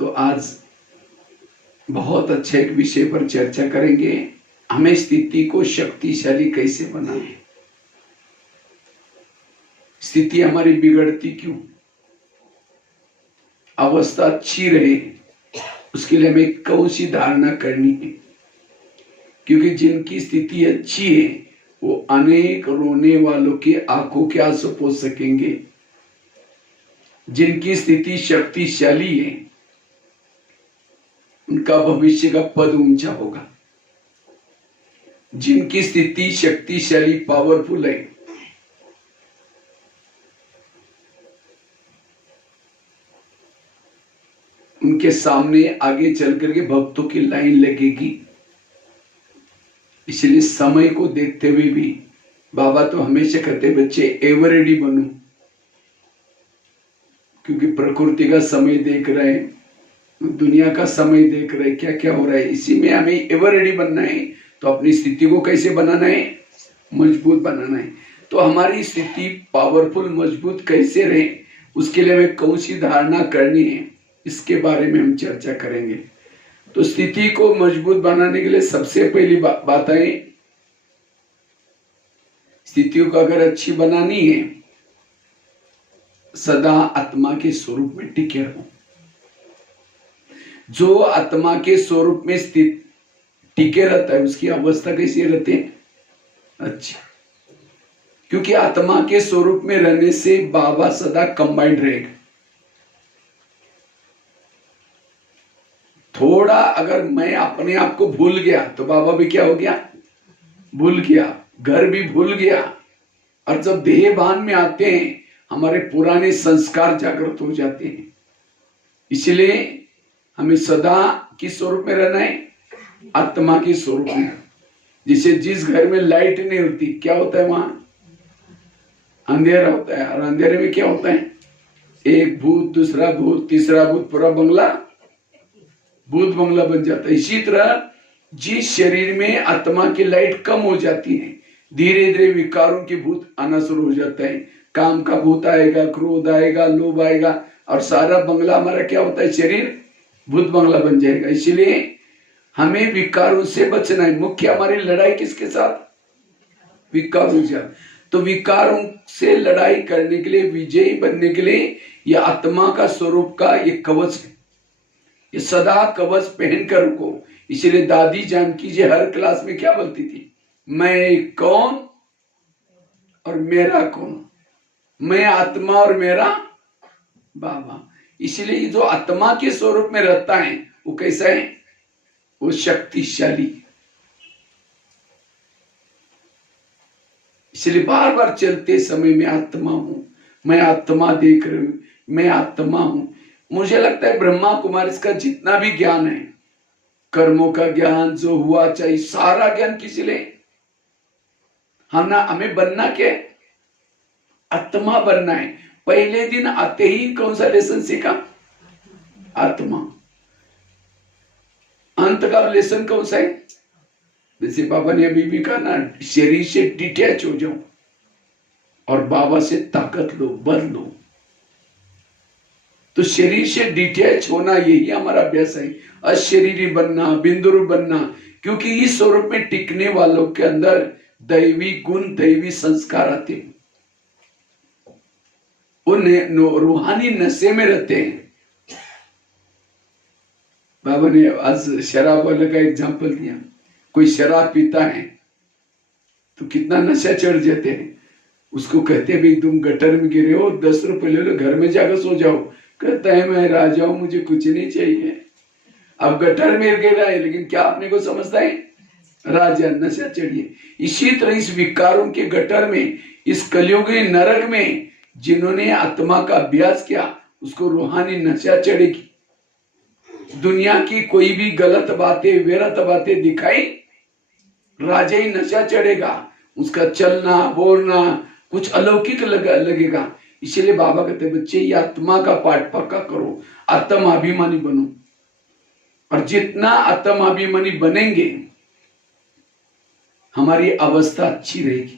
तो आज बहुत अच्छे एक विषय पर चर्चा करेंगे। हमें स्थिति को शक्तिशाली कैसे बनाएं, स्थिति हमारी बिगड़ती क्यों, अवस्था अच्छी रहे उसके लिए हमें कौन सी धारणा करनी है। क्योंकि जिनकी स्थिति अच्छी है वो अनेक रोने वालों की आंखों के आंसू पोंछ सकेंगे। जिनकी स्थिति शक्तिशाली है उनका भविष्य का पद ऊंचा होगा। जिनकी स्थिति शक्तिशाली पावरफुल है उनके सामने आगे चल करके भक्तों की लाइन लगेगी। इसलिए समय को देखते हुए भी बाबा तो हमेशा कहते बच्चे एवर रेडी बनो, क्योंकि प्रकृति का समय देख रहे हैं, दुनिया का समय देख रहे हैं, क्या क्या हो रहा है। इसी में हमें एवर रेडी बनना है। तो अपनी स्थिति को कैसे बनाना है? मजबूत बनाना है। तो हमारी स्थिति पावरफुल मजबूत कैसे रहे उसके लिए हमें कौन सी धारणा करनी है, इसके बारे में हम चर्चा करेंगे। तो स्थिति को मजबूत बनाने के लिए सबसे पहली बात है, स्थितियों को अगर अच्छी बनानी है सदा आत्मा के स्वरूप में टिके रहो। जो आत्मा के स्वरूप में स्थित टिके रहता है उसकी अवस्था कैसी रहती है? अच्छा, क्योंकि आत्मा के स्वरूप में रहने से बाबा सदा कंबाइंड रहेगा। थोड़ा अगर मैं अपने आप को भूल गया तो बाबा भी क्या हो गया? भूल गया, घर भी भूल गया। और जब देह भान में आते हैं हमारे पुराने संस्कार जागृत हो जाते हैं। इसलिए हमें सदा किस स्वरूप में रहना है? आत्मा के स्वरूप में। जिसे जिस घर में लाइट नहीं होती क्या होता है? वहां अंधेरा होता है। और अंधेरे में क्या होता है? एक भूत, दूसरा भूत, तीसरा भूत, पूरा बंगला भूत बंगला बन जाता है। इसी तरह जिस शरीर में आत्मा की लाइट कम हो जाती है धीरे धीरे विकारों की भूत आना शुरू हो जाता है। काम का भूत आएगा, क्रोध आएगा, लोभ आएगा और सारा बंगला हमारा क्या होता है? शरीर भूत बंगला बन जाएगा। इसलिए हमें विकारों से बचना है। मुख्य हमारी लड़ाई किसके साथ? विकारों से। तो विकारों से लड़ाई करने के लिए, विजयी बनने के लिए यह आत्मा का स्वरूप का एक कवच है। ये सदा कवच पहनकर रुको। इसलिए दादी जानकी जी हर क्लास में क्या बोलती थी? मैं कौन और मेरा कौन? मैं आत्मा और मेरा बाबा। इसलिए जो आत्मा के स्वरूप में रहता है वो कैसा है? वो शक्तिशाली। इसलिए बार बार चलते समय मैं आत्मा हूं, मैं आत्मा देख रही हूं, मैं आत्मा हूं। मुझे लगता है ब्रह्मा कुमारी का जितना भी ज्ञान है, कर्मों का ज्ञान जो हुआ चाहिए, सारा ज्ञान किस लिए? हमें बनना क्या? आत्मा बनना है। पहले दिन आते ही कौन सा लेसन सीखा? आत्मा। अंत का लेसन कौन सा है? जैसे बाबा ने अभी भी कहा ना, शरीर से डिटैच हो जाओ और बाबा से ताकत लो, बल लो। तो शरीर से डिटैच होना यही हमारा अभ्यास है। अशरीरी बनना, बिंदुर बनना। क्योंकि इस स्वरूप में टिकने वालों के अंदर दैवी गुण, दैवी संस्कार आते हैं। उन्हें रूहानी नशे में रहते हैं। बाबा ने आज शराब वाले का एग्जाम्पल दिया। कोई शराब पीता है तो कितना नशा चढ़ जाते हैं। उसको कहते हैं भाई तुम गटर में गिरे हो, 10 रुपए ले लो, घर में जाकर सो जाओ। कहता है मैं राजा हूं, मुझे कुछ नहीं चाहिए। अब गटर में गिरा है लेकिन क्या अपने को समझता है? राजा। नशा चढ़िए। इसी तरह इस विकारों के गटर में, इस कलियुगी नरक में जिन्होंने आत्मा का अभ्यास किया उसको रूहानी नशा चढ़ेगी। दुनिया की कोई भी गलत बातें, व्यर्थ बातें दिखाई, राजा ही नशा चढ़ेगा। उसका चलना बोलना कुछ अलौकिक लगेगा। इसलिए बाबा कहते बच्चे ये आत्मा का पाठ पक्का करो, आत्माभिमानी बनो। और जितना आत्माभिमानी बनेंगे हमारी अवस्था अच्छी रहेगी।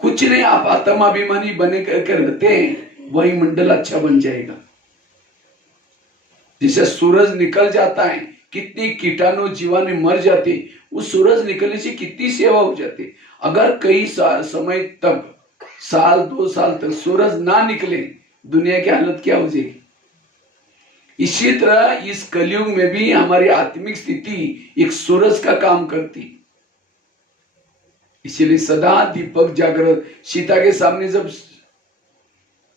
कुछ नहीं, आप आत्माभिमानी बने करके रहते हैं वही मंडल अच्छा बन जाएगा। जैसे सूरज निकल जाता है, कितनी कीटाणु जीवाणु मर जाते, उस सूरज निकलने से कितनी सेवा हो जाती। अगर कई समय तक, साल 2 साल तक सूरज ना निकले, दुनिया की हालत क्या हो जाएगी। इसी तरह इस कलयुग में भी हमारी आत्मिक स्थिति एक सूरज का काम करती। इसीलिए सदा दीपक जागृत। सीता के सामने जब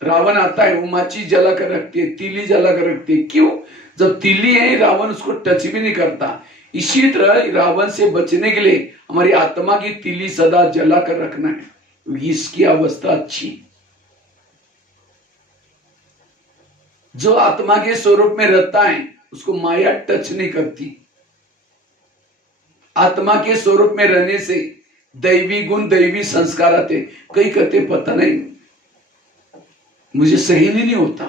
रावण आता है, वो माची जला कर रखती है, तीली जला कर रखती है। क्यों? जब तीली है, रावण उसको टच भी नहीं करता। इसी तरह रावण से बचने के लिए हमारी आत्मा की तीली सदा जला कर रखना है। इसकी अवस्था अच्छी। जो आत्मा के स्वरूप में रहता है उसको माया टच नहीं करती। आत्मा के स्वरूप में रहने से दैवी गुण, दैवी संस्कार आते। कई कहते पता नहीं, मुझे सही नहीं होता,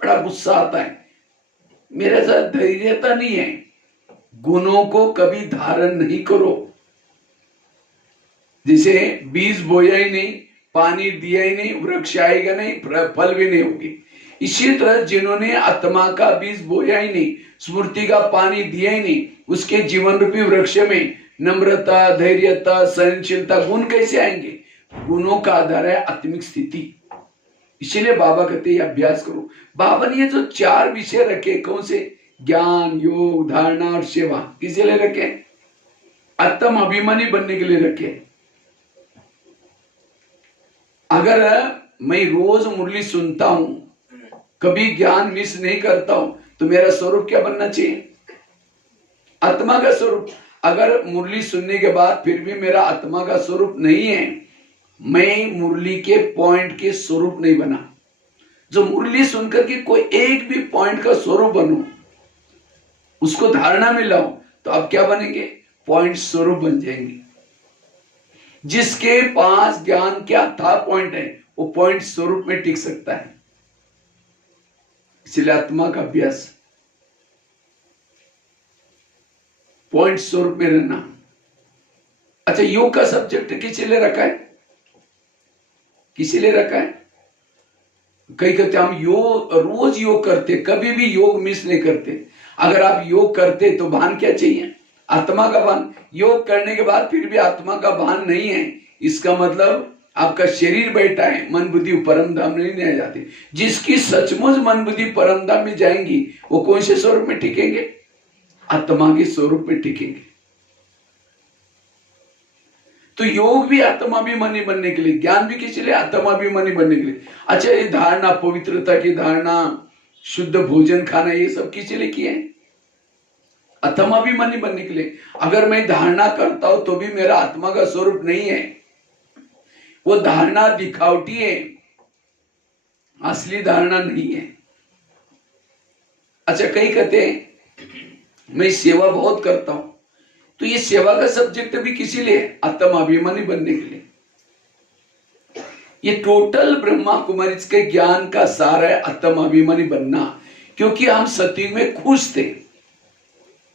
बड़ा गुस्सा आता है, मेरे साथ धैर्यता नहीं है। गुणों को कभी धारण नहीं करो। जैसे बीज बोया ही नहीं, पानी दिया ही नहीं, वृक्ष आएगा नहीं, फल भी नहीं होगी। इसी तरह जिन्होंने आत्मा का बीज बोया ही नहीं, स्मृति का पानी दिया ही नहीं, उसके जीवन रूपी वृक्ष में नम्रता, धैर्यता, सहनशीलता गुण कैसे आएंगे? गुणों का आधार है आत्मिक स्थिति। इसीलिए बाबा कहते हैं अभ्यास करो। बाबा ने ये जो 4 विषय रखे, कौन से? ज्ञान, योग, धारणा और सेवा। किस लिए रखे? आत्म अभिमानी बनने के लिए रखे। अगर मैं रोज मुरली सुनता हूं, कभी ज्ञान मिस नहीं करता हूं, तो मेरा स्वरूप क्या बनना चाहिए? आत्मा का स्वरूप। अगर मुरली सुनने के बाद फिर भी मेरा आत्मा का स्वरूप नहीं है, मैं मुरली के पॉइंट के स्वरूप नहीं बना। जो मुरली सुनकर के कोई एक भी पॉइंट का स्वरूप बनूं, उसको धारणा में लाऊं, तो आप क्या बनेंगे? पॉइंट स्वरूप बन जाएंगे। जिसके पास ज्ञान के अथाह पॉइंट है, वो पॉइंट स्वरूप में टिक सकता है। इसलिए आत्मा का अभ्यास, पॉइंट स्वरूप में रहना। अच्छा, योग का सब्जेक्ट किस लिए रखा है? किसी लिए रखा है? कई कहते हम योग, रोज योग करते, कभी भी योग मिस नहीं करते। अगर आप योग करते तो भान क्या चाहिए? आत्मा का भान। योग करने के बाद फिर भी आत्मा का भान नहीं है, इसका मतलब आपका शरीर बैठा है, मन बुद्धि परम धाम नहीं आ जाती। जिसकी सचमुच मन बुद्धि परम धाम में जाएंगी, वो कौन से स्वरूप में टिकेंगे? आत्मा के स्वरूप में टिकेंगे। तो योग भी आत्माभिमानी बनने के लिए, ज्ञान भी किस लिए? आत्माभिमानी बनने के लिए। अच्छा, ये धारणा, पवित्रता की धारणा, शुद्ध भोजन खाना, ये सब किस लिए किए? आत्माभिमानी बनने के लिए। अगर मैं धारणा करता हूं तो भी मेरा आत्मा का स्वरूप नहीं है, वो धारणा दिखावटी है, असली धारणा नहीं है। अच्छा, कई कहते हैं मैं सेवा बहुत करता हूं, तो ये सेवा का सब्जेक्ट भी किसी लिए? आत्माभिमानी बनने के लिए। ये टोटल ब्रह्मा कुमारी के ज्ञान का सार है, आत्माभिमानी बनना। क्योंकि हम सतयुग में खुश थे,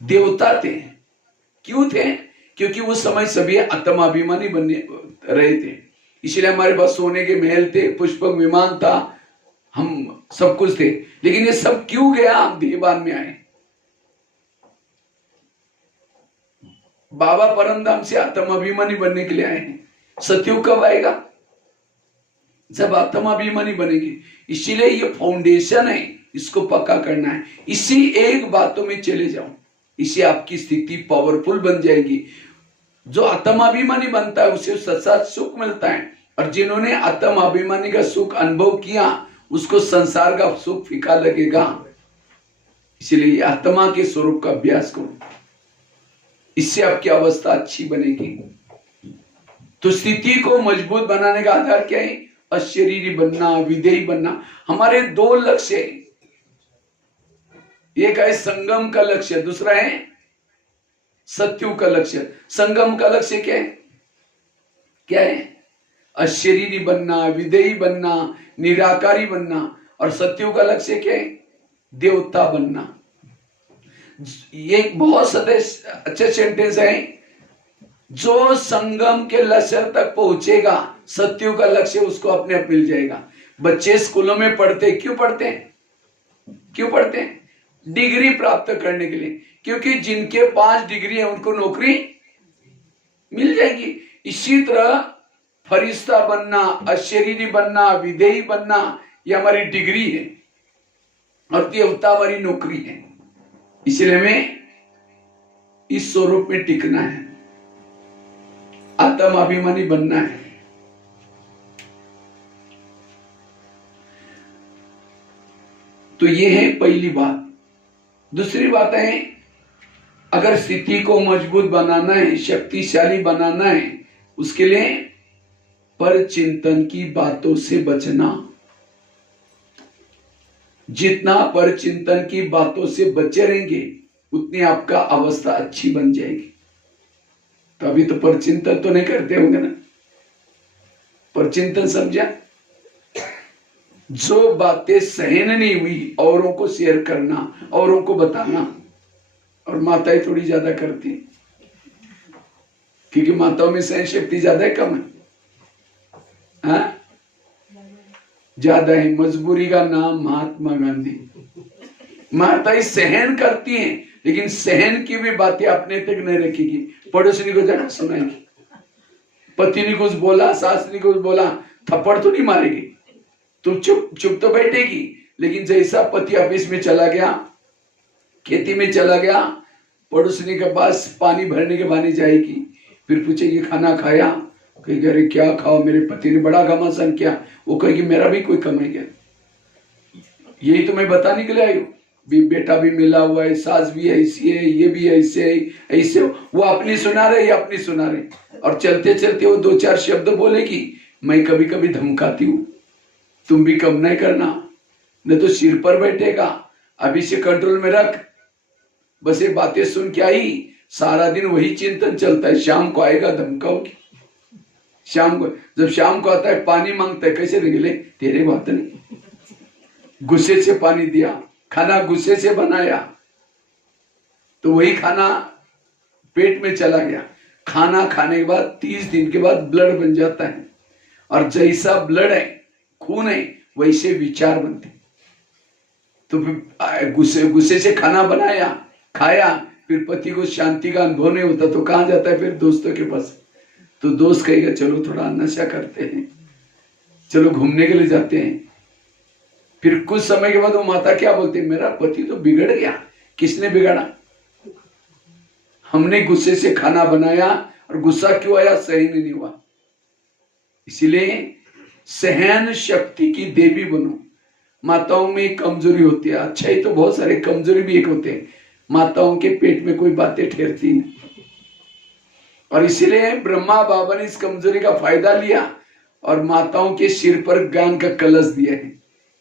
देवता थे। क्यों थे? क्योंकि उस समय सभी आत्माभिमानी बनने रहे थे। इसलिए हमारे पास सोने के महल थे, पुष्पक विमान था, हम सब कुछ थे। लेकिन ये सब क्यों गया? हम देहबान में आए। बाबा परमधाम से आत्माभिमानी बनने के लिए आए हैं। सतयुग कब आएगा? जब आत्माभिमानी बनेगी। इसीलिए ये फाउंडेशन है, इसको पक्का करना है। इसी एक बातों में चले जाओ, इससे आपकी स्थिति पावरफुल बन जाएगी। जो आत्माभिमानी बनता है उसे सच्चा सुख मिलता है, और जिन्होंने आत्माभिमानी का सुख अनुभव किया उसको संसार का सुख फीका लगेगा। इसलिए आत्मा के स्वरूप का अभ्यास करो, इससे आपकी अवस्था अच्छी बनेगी। तो स्थिति को मजबूत बनाने का आधार क्या है? अशरीरी बनना, विधेयी बनना। हमारे 2 लक्ष्य है, एक है संगम का लक्ष्य, दूसरा है सत्युग का लक्ष्य। संगम का लक्ष्य क्या है? क्या है? अशरीरी बनना, विधेयी बनना, निराकारी बनना। और सत्युग का लक्ष्य क्या है? देवता बनना। ये बहुत अच्छे सेंटेंस है। जो संगम के लक्ष्य तक पहुंचेगा, सत्युग का लक्ष्य उसको अपने आप मिल जाएगा। बच्चे स्कूलों में पढ़ते, क्यों पढ़ते हैं? क्यों पढ़ते हैं? डिग्री प्राप्त करने के लिए, क्योंकि जिनके 5 डिग्री है उनको नौकरी मिल जाएगी। इसी तरह फरिश्ता बनना, अशरीरी बनना, विधेयी बनना, ये हमारी डिग्री है और देवता हमारी नौकरी है। इसलिए हमें इस स्वरूप में टिकना है, आत्म अभिमानी बनना है। तो ये है पहली बात। दूसरी बात है, अगर स्थिति को मजबूत बनाना है, शक्तिशाली बनाना है, उसके लिए पर चिंतन की बातों से बचना। जितना पर चिंतन की बातों से बचे रहेंगे उतनी आपका अवस्था अच्छी बन जाएगी। तो अभी तो पर चिंतन तो नहीं करते होंगे ना? पर चिंतन समझा? जो बातें सहन नहीं हुई औरों को शेयर करना, औरों को बताना। और माताएं थोड़ी ज्यादा करती, क्योंकि माताओं में सहन शक्ति ज्यादा है कम है? हाँ? ज्यादा है। मजबूरी का नाम महात्मा गांधी। माताएं सहन करती हैं, लेकिन सहन की भी बातें अपने तक नहीं रखेगी, पड़ोसी को जाकर सुनाएगी। पति ने कुछ बोला, सास ने कुछ बोला, थप्पड़ तो नहीं मारेगी, तुम चुप तो बैठेगी। लेकिन जैसा पति ऑफिस में चला गया, खेती में चला गया, पड़ोसी के पास पानी भरने के बहाने जाएगी, फिर पूछेगी खाना खाया? कहेगी अरे क्या खाओ, मेरे पति ने बड़ा घमासान किया। वो कहेगी मेरा भी कोई कम है क्या? यही तो मैं बताने के लिए आई हूँ। बेटा भी मिला हुआ है, सास भी ऐसी है, ये भी ऐसे है, ऐसे। वो अपनी सुना रहे, ये अपनी सुना रहे, और चलते चलते वो 2-4 शब्द बोलेगी। मैं कभी कभी धमकाती हूँ, तुम भी कम नहीं करना, नहीं तो सिर पर बैठेगा, अभी से कंट्रोल में रख। बस ये बातें सुन के आई, सारा दिन वही चिंतन चलता है। शाम को आएगा धमकाओगी, शाम को जब शाम को आता है पानी मांगता है, कैसे निकले तेरे बात नहीं, गुस्से से पानी दिया, खाना गुस्से से बनाया, तो वही खाना पेट में चला गया। खाना खाने के बाद 30 दिन के बाद ब्लड बन जाता है, और जैसा ब्लड है, खून है, वैसे विचार बनते। तो गुस्से से खाना बनाया, खाया, फिर पति को शांति का अनुभव नहीं होता, तो कहां जाता है फिर? दोस्तों के पास। तो दोस्त कहेगा चलो थोड़ा नशा करते हैं, चलो घूमने के लिए जाते हैं। फिर कुछ समय के बाद वो माता क्या बोलती है, मेरा पति तो बिगड़ गया। किसने बिगाड़ा? हमने गुस्से से खाना बनाया, और गुस्सा क्यों आया? सहन नहीं हुआ। इसीलिए सहन शक्ति की देवी बनो। माताओं में कमजोरी होती है, अच्छा ही तो बहुत सारे कमजोरी भी एक होते हैं। माताओं के पेट में कोई बातें ठहरती नहीं, और इसीलिए ब्रह्मा बाबा ने इस कमजोरी का फायदा लिया और माताओं के सिर पर ज्ञान का कलश दिया है।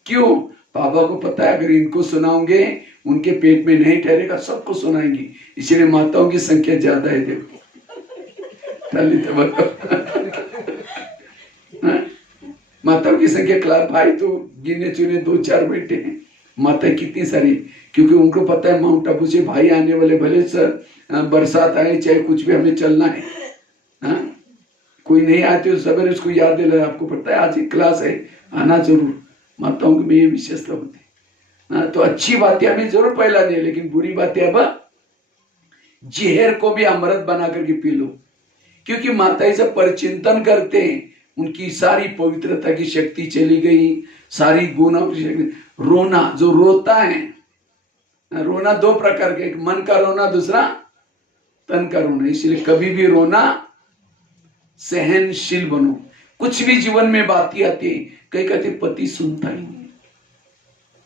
क्यों? बाबा को पता है अगर इनको सुनाओगे उनके पेट में नहीं ठहरेगा, सबको सुनाएंगी। इसीलिए माताओं की संख्या ज्यादा है। देखो माताओं की संख्या क्लास भाई तो गिने चुने 2-4 बेटे हैं, माता कितनी सारी, क्योंकि उनको पता है माउंट आबू से भाई आने वाले, भले सर बरसात आए चाहे कुछ भी, हमें चलना है। हाँ? कोई नहीं आते हो सवेरे उसको याद दिला, आपको पता है आज एक क्लास है, आना जरूर। माताओं में ये विशेषता होती है। हाँ, तो अच्छी बातें हमें जरूर फैलानी है, लेकिन बुरी बातें अब जहर को भी अमृत बना करके पी लो। क्योंकि माताएं जब परचिंतन करते हैं, उनकी सारी पवित्रता की शक्ति चली गई, सारी गुणों की शक्ति। रोना, जो रोता है, रोना 2 प्रकार के, एक मन का रोना, दूसरा तन का रोना। इसलिए कभी भी रोना, सहनशील बनो। कुछ भी जीवन में बातें आती है, कई कहते पति सुनता ही नहीं,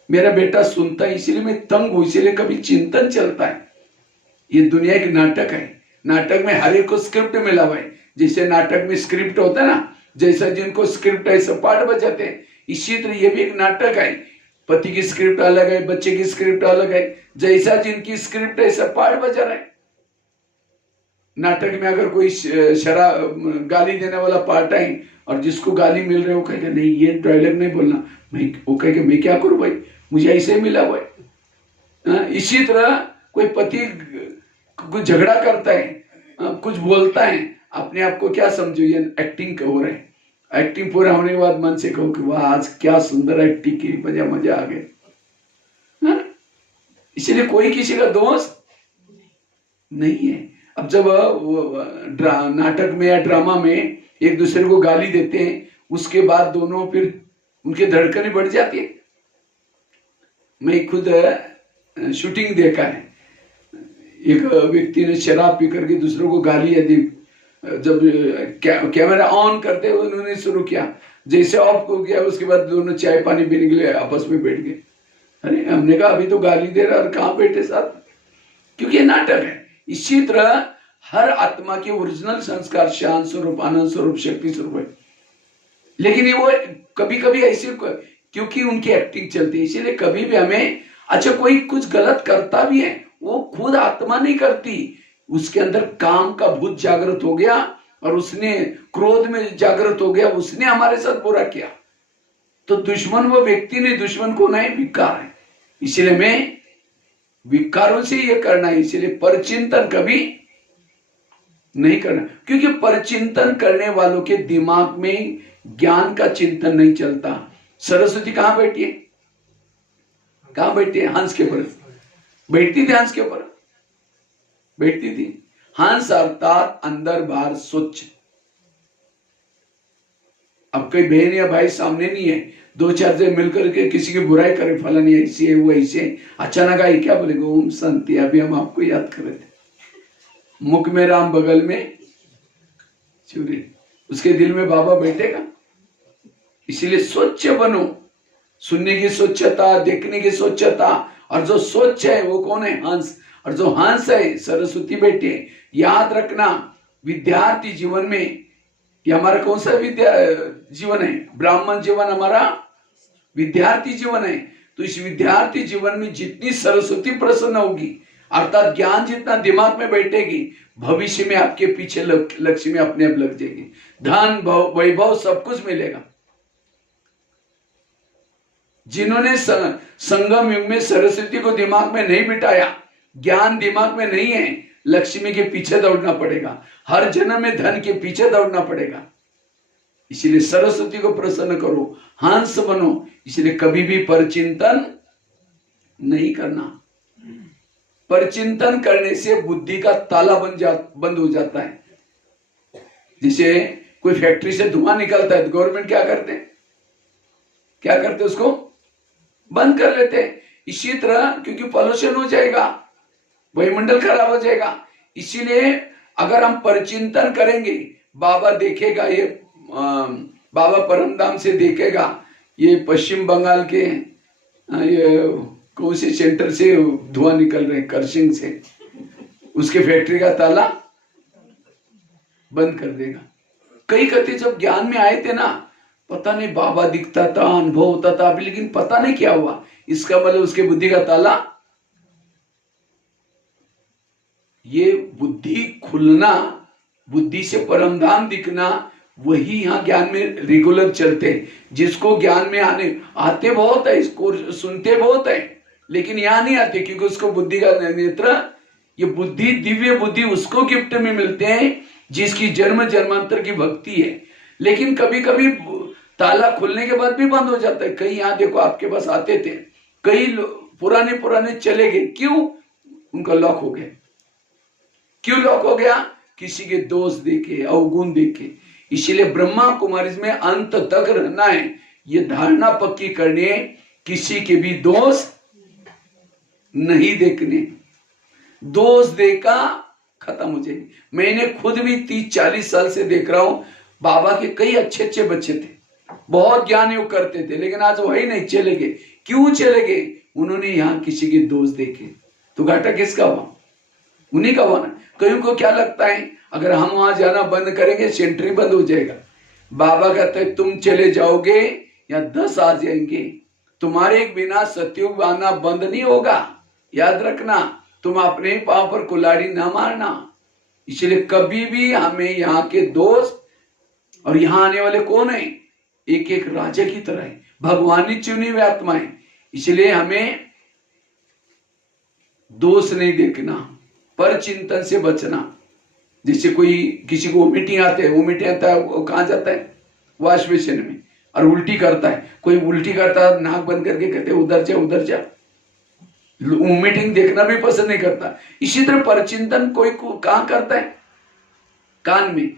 मेरा बेटा सुनता है, इसीलिए मैं तंग हूं, इसीलिए कभी चिंतन चलता है। ये दुनिया एक नाटक है, नाटक में हर एक को स्क्रिप्ट मिला हुआ है। जैसे नाटक में स्क्रिप्ट होता है ना, जैसा जिनको स्क्रिप्ट है सब पाठ बजाते हैं, इसी तरह ये भी एक नाटक है। पति की स्क्रिप्ट अलग है, बच्चे की स्क्रिप्ट अलग है, जैसा जिनकी स्क्रिप्ट है सब पाठ बजा रहे हैं। नाटक में अगर कोई शराब गाली देने वाला पार्ट है और जिसको गाली मिल रही है वो कहेगा नहीं ये डायलॉग नहीं बोलना, वो कहेगा मैं क्या करूं भाई, मुझे ऐसे मिला हुआ है। इसी तरह कोई पति कुछ झगड़ा करता है, कुछ बोलता है, अपने आप को क्या समझो ये एक्टिंग हो रहा है। एक्टिंग पूरा होने के बाद मन से कहो कि वाह आज क्या सुंदर एक्टिंग की, मजा आ गया। इसलिए कोई किसी का दोस्त नहीं है। अब जब नाटक में या ड्रामा में एक दूसरे को गाली देते हैं, उसके बाद दोनों फिर उनके धड़कनें बढ़ जाती है। मैं खुद शूटिंग देखा है, एक व्यक्ति ने शराब पी करके दूसरों को गाली दी। जब कैमरा ऑन करते हुए उन्होंने शुरू किया, जैसे ऑफ हो गया उसके बाद दोनों चाय पानी पीने के लिए आपस में बैठ गए। अरे हमने कहा अभी तो गाली दे रहा और कहाँ बैठे साथ, क्योंकि नाटक है। इसी तरह हर आत्मा के ओरिजिनल संस्कार शांत स्वरूप, आनंद स्वरूप, शक्ति स्वरूप है, लेकिन ये वो कभी कभी ऐसे क्योंकि उनकी एक्टिंग चलती है, इसीलिए कभी भी हमें, अच्छा कोई कुछ गलत करता भी है, वो खुद आत्मा नहीं करती, उसके अंदर काम का भूत जागृत हो गया और उसने क्रोध में जागृत हो गया, उसने हमारे साथ बुरा किया। तो दुश्मन वो व्यक्ति नहीं, दुश्मन को नहीं, विकार है। इसलिए मैं विकारों से ये करना है, इसलिए परचिंतन कभी नहीं करना, क्योंकि परचिंतन करने वालों के दिमाग में ज्ञान का चिंतन नहीं चलता। सरस्वती कहां बैठी है? कहां बैठी है? हंस के ऊपर बैठती थी, हंस के ऊपर बैठती थी। हंस अर्थात अंदर बाहर स्वच्छ। अब कोई बहन या भाई सामने नहीं है, दो चार जन मिलकर के किसी की बुराई करे, फलानी ऐसी है, वो ऐसे, अचानक आई क्या बोलेगा, ओम शांति, अभी हम आपको याद कर रहे थे, मुख में राम बगल में चूरी, उसके दिल में बाबा बैठेगा। इसीलिए स्वच्छ बनो, सुनने की स्वच्छता, देखने की स्वच्छता, और जो स्वच्छ है वो कौन है? हंस। और जो हंस है सरस्वती बेटी है। याद रखना, विद्यार्थी जीवन में, ये हमारा कौन सा जीवन है? ब्राह्मण जीवन हमारा विद्यार्थी जीवन है। तो इस विद्यार्थी जीवन में जितनी सरस्वती प्रसन्न होगी, अर्थात ज्ञान जितना दिमाग में बैठेगी, भविष्य में आपके पीछे लक्ष्य में अपने आप लग जाएगी, धन वैभव सब कुछ मिलेगा। जिन्होंने संगम युग में सरस्वती को दिमाग में नहीं बिठाया, ज्ञान दिमाग में नहीं है, लक्ष्मी के पीछे दौड़ना पड़ेगा, हर जन्म में धन के पीछे दौड़ना पड़ेगा। इसीलिए सरस्वती को प्रसन्न करो, हंस बनो। इसलिए कभी भी परचिंतन नहीं करना। परचिंतन करने से बुद्धि का ताला बंद हो जाता है। जैसे कोई फैक्ट्री से धुआं निकलता है तो गवर्नमेंट क्या करते उसको बंद कर लेते हैं। इसी तरह क्योंकि पॉल्यूशन हो जाएगा, वायुमंडल खराब हो जाएगा। इसीलिए अगर हम परचिंतन करेंगे, बाबा देखेगा, ये बाबा परमधाम से देखेगा, ये पश्चिम बंगाल के ये कौन से सेंटर से धुआं निकल रहे, करसिंग से, उसके फैक्ट्री का ताला बंद कर देगा। कई कहते जब ज्ञान में आए थे ना, पता नहीं बाबा दिखता था, अनुभव होता था, अभी लेकिन पता नहीं क्या हुआ। इसका मतलब उसके बुद्धि का ताला, ये बुद्धि खुलना, बुद्धि से परमधाम दिखना, वही यहाँ ज्ञान में रेगुलर चलते हैं। जिसको ज्ञान में आते बहुत है, इसको सुनते बहुत है, लेकिन यहाँ नहीं आते क्योंकि उसको बुद्धि का नेत्र, ये बुद्धि, दिव्य बुद्धि उसको गिफ्ट में मिलते हैं जिसकी जन्म जन्मांतर की भक्ति है। लेकिन कभी कभी ताला खुलने के बाद भी बंद हो जाता है। कई यहाँ देखो आपके पास आते थे, कई पुराने चले गए, क्यों? उनका लॉक हो गया। क्यों लॉक हो गया? किसी के दोष देखे, अवगुण देखे। इसीलिए ब्रह्मा कुमारी में अंत तक रहना है, ये धारणा पक्की करनी है, किसी के भी दोष नहीं देखने। दोष देखा खत्म हो जाएगी। मैंने खुद भी 30-40 साल से देख रहा हूं, बाबा के कई अच्छे बच्चे थे, बहुत ज्ञान योग करते थे, लेकिन आज वही नहीं, चले गए। क्यों चले गए? उन्होंने यहां किसी के दोष देखे। तो घाटा किसका हुआ? उन्हीं का हुआ ना। कईयों को क्या लगता है, अगर हम वहां जाना बंद करेंगे सेंट्री बंद हो जाएगा। बाबा कहते हैं तुम चले जाओगे या 10 आ जाएंगे, तुम्हारे एक बिना सतयुग आना बंद नहीं होगा। याद रखना, तुम अपने ही पांव पर कुल्हाड़ी ना मारना। इसलिए कभी भी हमें यहाँ के दोस्त, और यहाँ आने वाले कौन है? एक एक राजा की तरह है, भगवान चुनी हुई आत्माएं। इसलिए हमें दोष नहीं देखना, पर चिंतन से बचना। जैसे कोई किसी को वोमिटिंग आता है, वो कहां जाता है? वॉश बेसिन में, और उल्टी करता है। कोई उल्टी करता है, नाक बंद करके कहते उधर जा, मीटिंग देखना भी पसंद नहीं करता। इसी तरह परचिंतन कोई कहां करता है? कान में।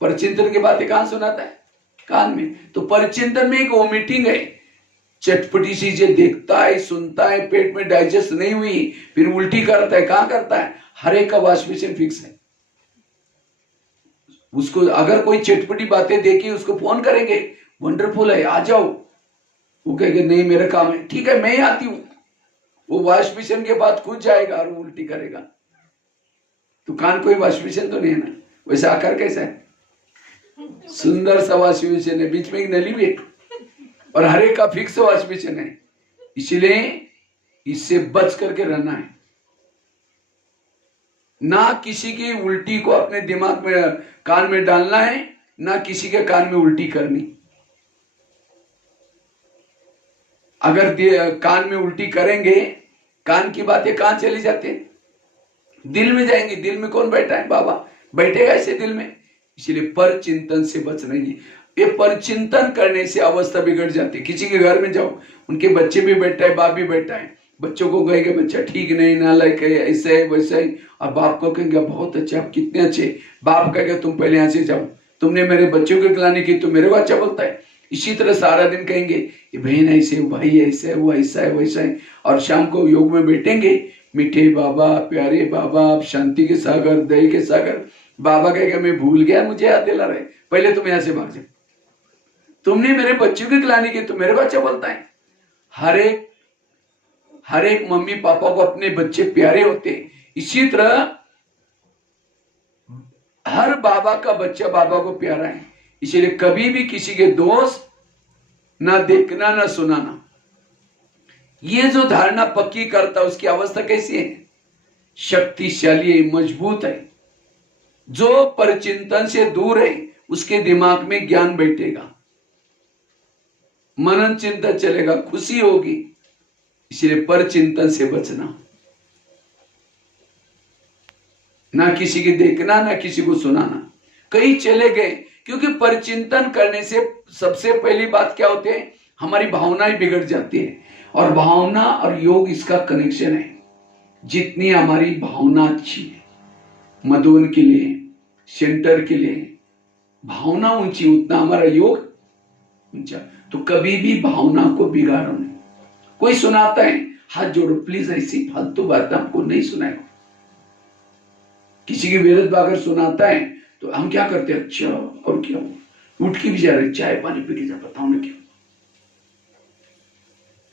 परचिंतन की बातें कहां सुनाता है? कान में। तो परचिंतन में एक वोमिटिंग है, चटपटी चीजें देखता है, सुनता है, पेट में डाइजेस्ट नहीं हुई फिर उल्टी करता है। कहां करता है? हर एक का वाशविशन फिक्स है। उसको अगर कोई चटपटी बातें देखी उसको फोन करेंगे, वंडरफुल है आ जाओ, वो कहेगा नहीं मेरा काम है, ठीक है मैं ही आती हूं। वो वाशविशन के बाद खुद जाएगा और उल्टी करेगा। तो कान कोई वाशविशन तो नहीं है ना। वैसे आकार कैसा है? सुंदर सा वाशविशन है, बीच में एक नली भी है और हर एक का फिक्स वाशविशन है। इसलिए इससे बच करके रहना है। ना किसी की उल्टी को अपने दिमाग में कान में डालना है, ना किसी के कान में उल्टी करनी। अगर कान में उल्टी करेंगे, कान की बातें कहां चली जाती है? दिल में जाएंगे। दिल में कौन बैठा है? बाबा बैठेगा ऐसे दिल में। इसलिए पर चिंतन से बचना ही। ये पर चिंतन करने से अवस्था बिगड़ जाती है। किसी के घर में जाओ, उनके बच्चे भी बैठा है, बाप भी बैठा है, बच्चों को कहेंगे बच्चा ठीक नहीं, नालायक है, ऐसा है वैसा है, और बाप को कहेंगे बहुत अच्छे, आप कितने अच्छे। बाप कहेगा तुम पहले यहाँ से जाओ, तुमने मेरे बच्चों की खिलाने की, तुम मेरे को अच्छा बोलता है। इसी तरह सारा दिन कहेंगे ये बहन ऐसे, भाई ऐसा है, वो ऐसा है वैसा है, और शाम को योग में बैठेंगे, मीठे बाबा, प्यारे बाबा, आप शांति के सागर, दया के सागर। बाबा कहेगा मैं भूल गया, मुझे याद दिला रहे, पहले तुम यहां से भाग जाओ, तुमने मेरे बच्चों की खिलाने की, तुम मेरे को अच्छा बोलता है। हर एक मम्मी पापा को अपने बच्चे प्यारे होते हैं। इसी तरह हर बाबा का बच्चा बाबा को प्यारा है। इसलिए कभी भी किसी के दोष ना देखना ना सुनाना। ये जो धारणा पक्की करता है उसकी अवस्था कैसी है? शक्तिशाली है, मजबूत है। जो परचिंतन से दूर है उसके दिमाग में ज्ञान बैठेगा, मनन चिंतन चलेगा, खुशी होगी। इसलिए परचिंतन से बचना, ना किसी की देखना ना किसी को सुनाना। कई चले गए, क्योंकि परचिंतन करने से सबसे पहली बात क्या होती है? हमारी भावनाएं बिगड़ जाती है। और भावना और योग इसका कनेक्शन है। जितनी हमारी भावना अच्छी है, मधुन के लिए, सेंटर के लिए भावना ऊंची, उतना हमारा योग ऊंचा। तो कभी भी भावना को बिगाड़ो नहीं। कोई सुनाता है, हाथ जोड़ो प्लीज, ऐसी फालतू बात आपको नहीं सुनाएगा। किसी की विरुद्ध अगर सुनाता है तो हम क्या करते हैं? अच्छा और क्या, उठ के भी जा रहे, चाय पानी पी के जा, बताओ ना क्या।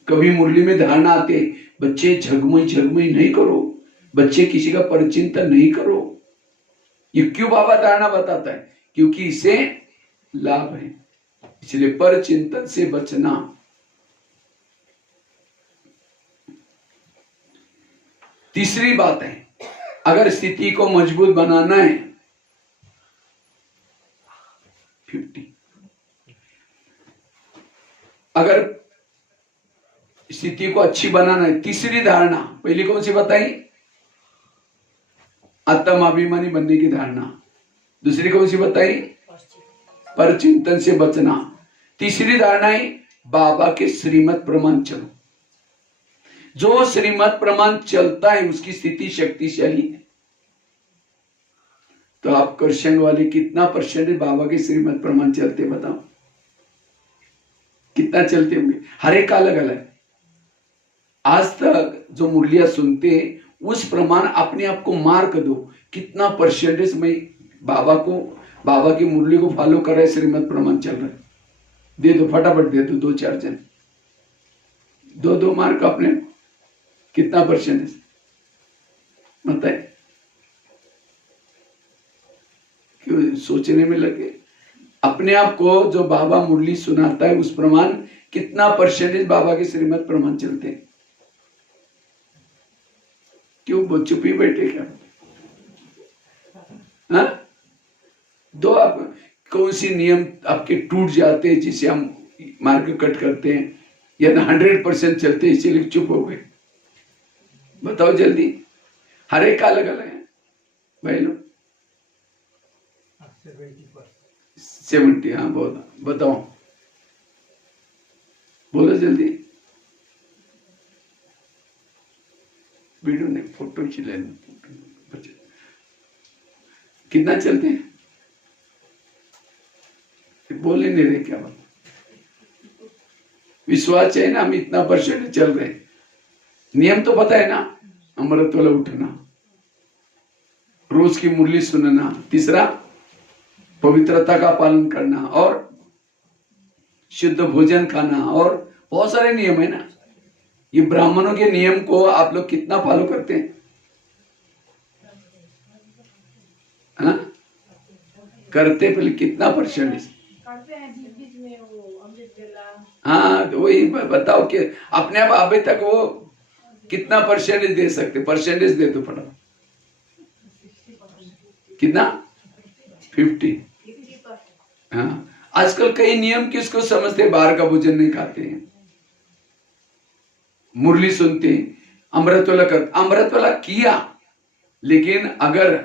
कभी मुरली में धारणा आते, बच्चे झगमई नहीं करो, बच्चे किसी का परचिंतन नहीं करो। ये क्यों बाबा धारणा बताता है? क्योंकि इसे लाभ है। इसलिए परचिंतन से बचना। तीसरी बात है, अगर स्थिति को मजबूत बनाना है, 50, अगर स्थिति को अच्छी बनाना है, तीसरी धारणा, पहली कौन सी बताई? आत्माभिमानी बनने की धारणा। दूसरी कौन सी बताई? परचिंतन से बचना। तीसरी धारणा है बाबा के श्रीमत प्रमाण चलो। जो श्रीमत प्रमाण चलता है उसकी स्थिति शक्तिशाली है। तो आप कृष्ण वाले कितना परसेंट बाबा के श्रीमत प्रमाण चलते, बताओ कितना चलते होंगे? हर एक का अलग अलग। आज तक जो मुरलियां सुनते उस प्रमाण अपने आप को मार्क दो, कितना परसेंटेज में बाबा की मुरली को फॉलो कर रहे, श्रीमत प्रमाण चल रहा है। दे दो फटाफट, दे दो 2-4 जन, 2-2 मार्क अपने, कितना परसेंटेज बताए? क्यों सोचने में लगे? अपने आप को जो बाबा मुरली सुनाता है उस प्रमाण कितना परसेंटेज बाबा के श्रीमत प्रमाण चलते हैं? क्यों वो चुप ही बैठे क्या? हाँ? दो आप कौन सी नियम आपके टूट जाते हैं जिसे हम मार्ग कट करते हैं, या 100% चलते हैं इसीलिए चुप हो गए? बताओ जल्दी। हर एक का अलग अलग है भाई लोग। 70, हाँ बहुत, बताओ बोलो जल्दी। वीडियो नहीं, फोटो खींच लेना। कितना चलते हैं बोल ही नहीं रहे, क्या बात। विश्वास है ना, हम इतना परसेंट चल रहे हैं। नियम तो पता है ना, अमृत वाला उठना, रोज की मुरली सुनना, तीसरा पवित्रता का पालन करना, और शुद्ध भोजन खाना, और बहुत सारे नियम है ना। ये ब्राह्मणों के नियम को आप लोग कितना फॉलो करते हैं? हाँ? करते पहले कितना परसेंट? हाँ, तो वही बताओ कि अपने आप अभी तक वो कितना परसेंटेज दे सकते? परसेंटेज दे तो पड़ा कितना? 50। हाँ, आजकल कई नियम किसको समझते? बाहर का भोजन नहीं खाते हैं, मुरली सुनते, अमृत वाला कर, अमृत वाला किया, लेकिन अगर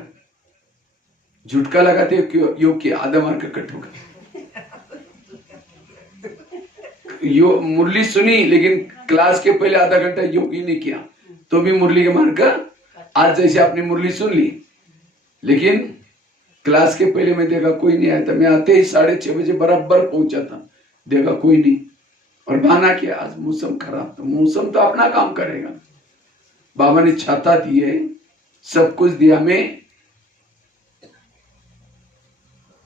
झुटका लगाते योग किया, आधा मार का कट होगा। यो मुरली सुनी, लेकिन क्लास के पहले आधा घंटा योग ही नहीं किया, तो भी मुरली के मार का। आज जैसे आपने मुरली सुन ली, लेकिन क्लास के पहले मैं देखा कोई नहीं आया था, मैं आते ही 6:30 बजे बराबर पहुंचा था, देखा कोई नहीं, और बहाना किया आज मौसम खराब। तो मौसम तो अपना काम करेगा, बाबा ने छाता दिए, सब कुछ दिया, मैं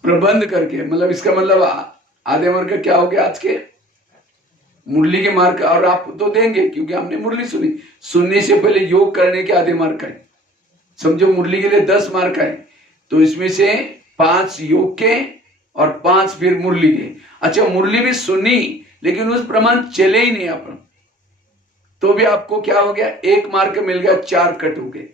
प्रबंध करके, मतलब इसका मतलब आधे मार्क का क्या हो गया आज के मुरली के मार्क, और आप तो देंगे क्योंकि हमने मुरली सुनी। सुनने से पहले योग करने के आधे मार्क है, समझो मुरली के लिए 10 मार्क है, तो इसमें से 5 योग के और 5 फिर मुरली के। अच्छा, मुरली भी सुनी लेकिन उस प्रमाण चले ही नहीं अपन, तो भी आपको क्या हो गया? 1 मार्क मिल गया, 4 कट हो गए,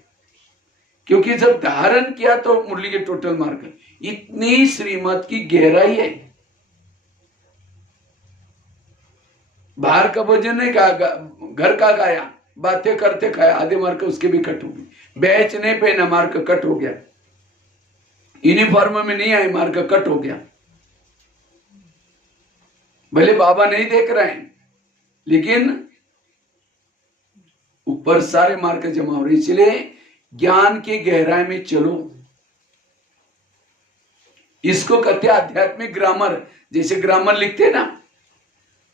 क्योंकि जब धारण किया तो मुरली के टोटल मार्क। इतनी श्रीमत की गहराई है। बाहर का भोजन नहीं खाया, घर का खाया, बातें करते खाया, आधे मार्क उसके भी कट हो गए। बैच नहीं पहना, मार्क कट हो गया। यूनिफॉर्म में नहीं आए, मार्क कट हो गया। भले बाबा नहीं देख रहे हैं, लेकिन ऊपर सारे मार्क जमा हो रहे। इसलिए ज्ञान की गहराई में चलो, इसको कहते हैं आध्यात्मिक ग्रामर। जैसे ग्रामर लिखते हैं ना,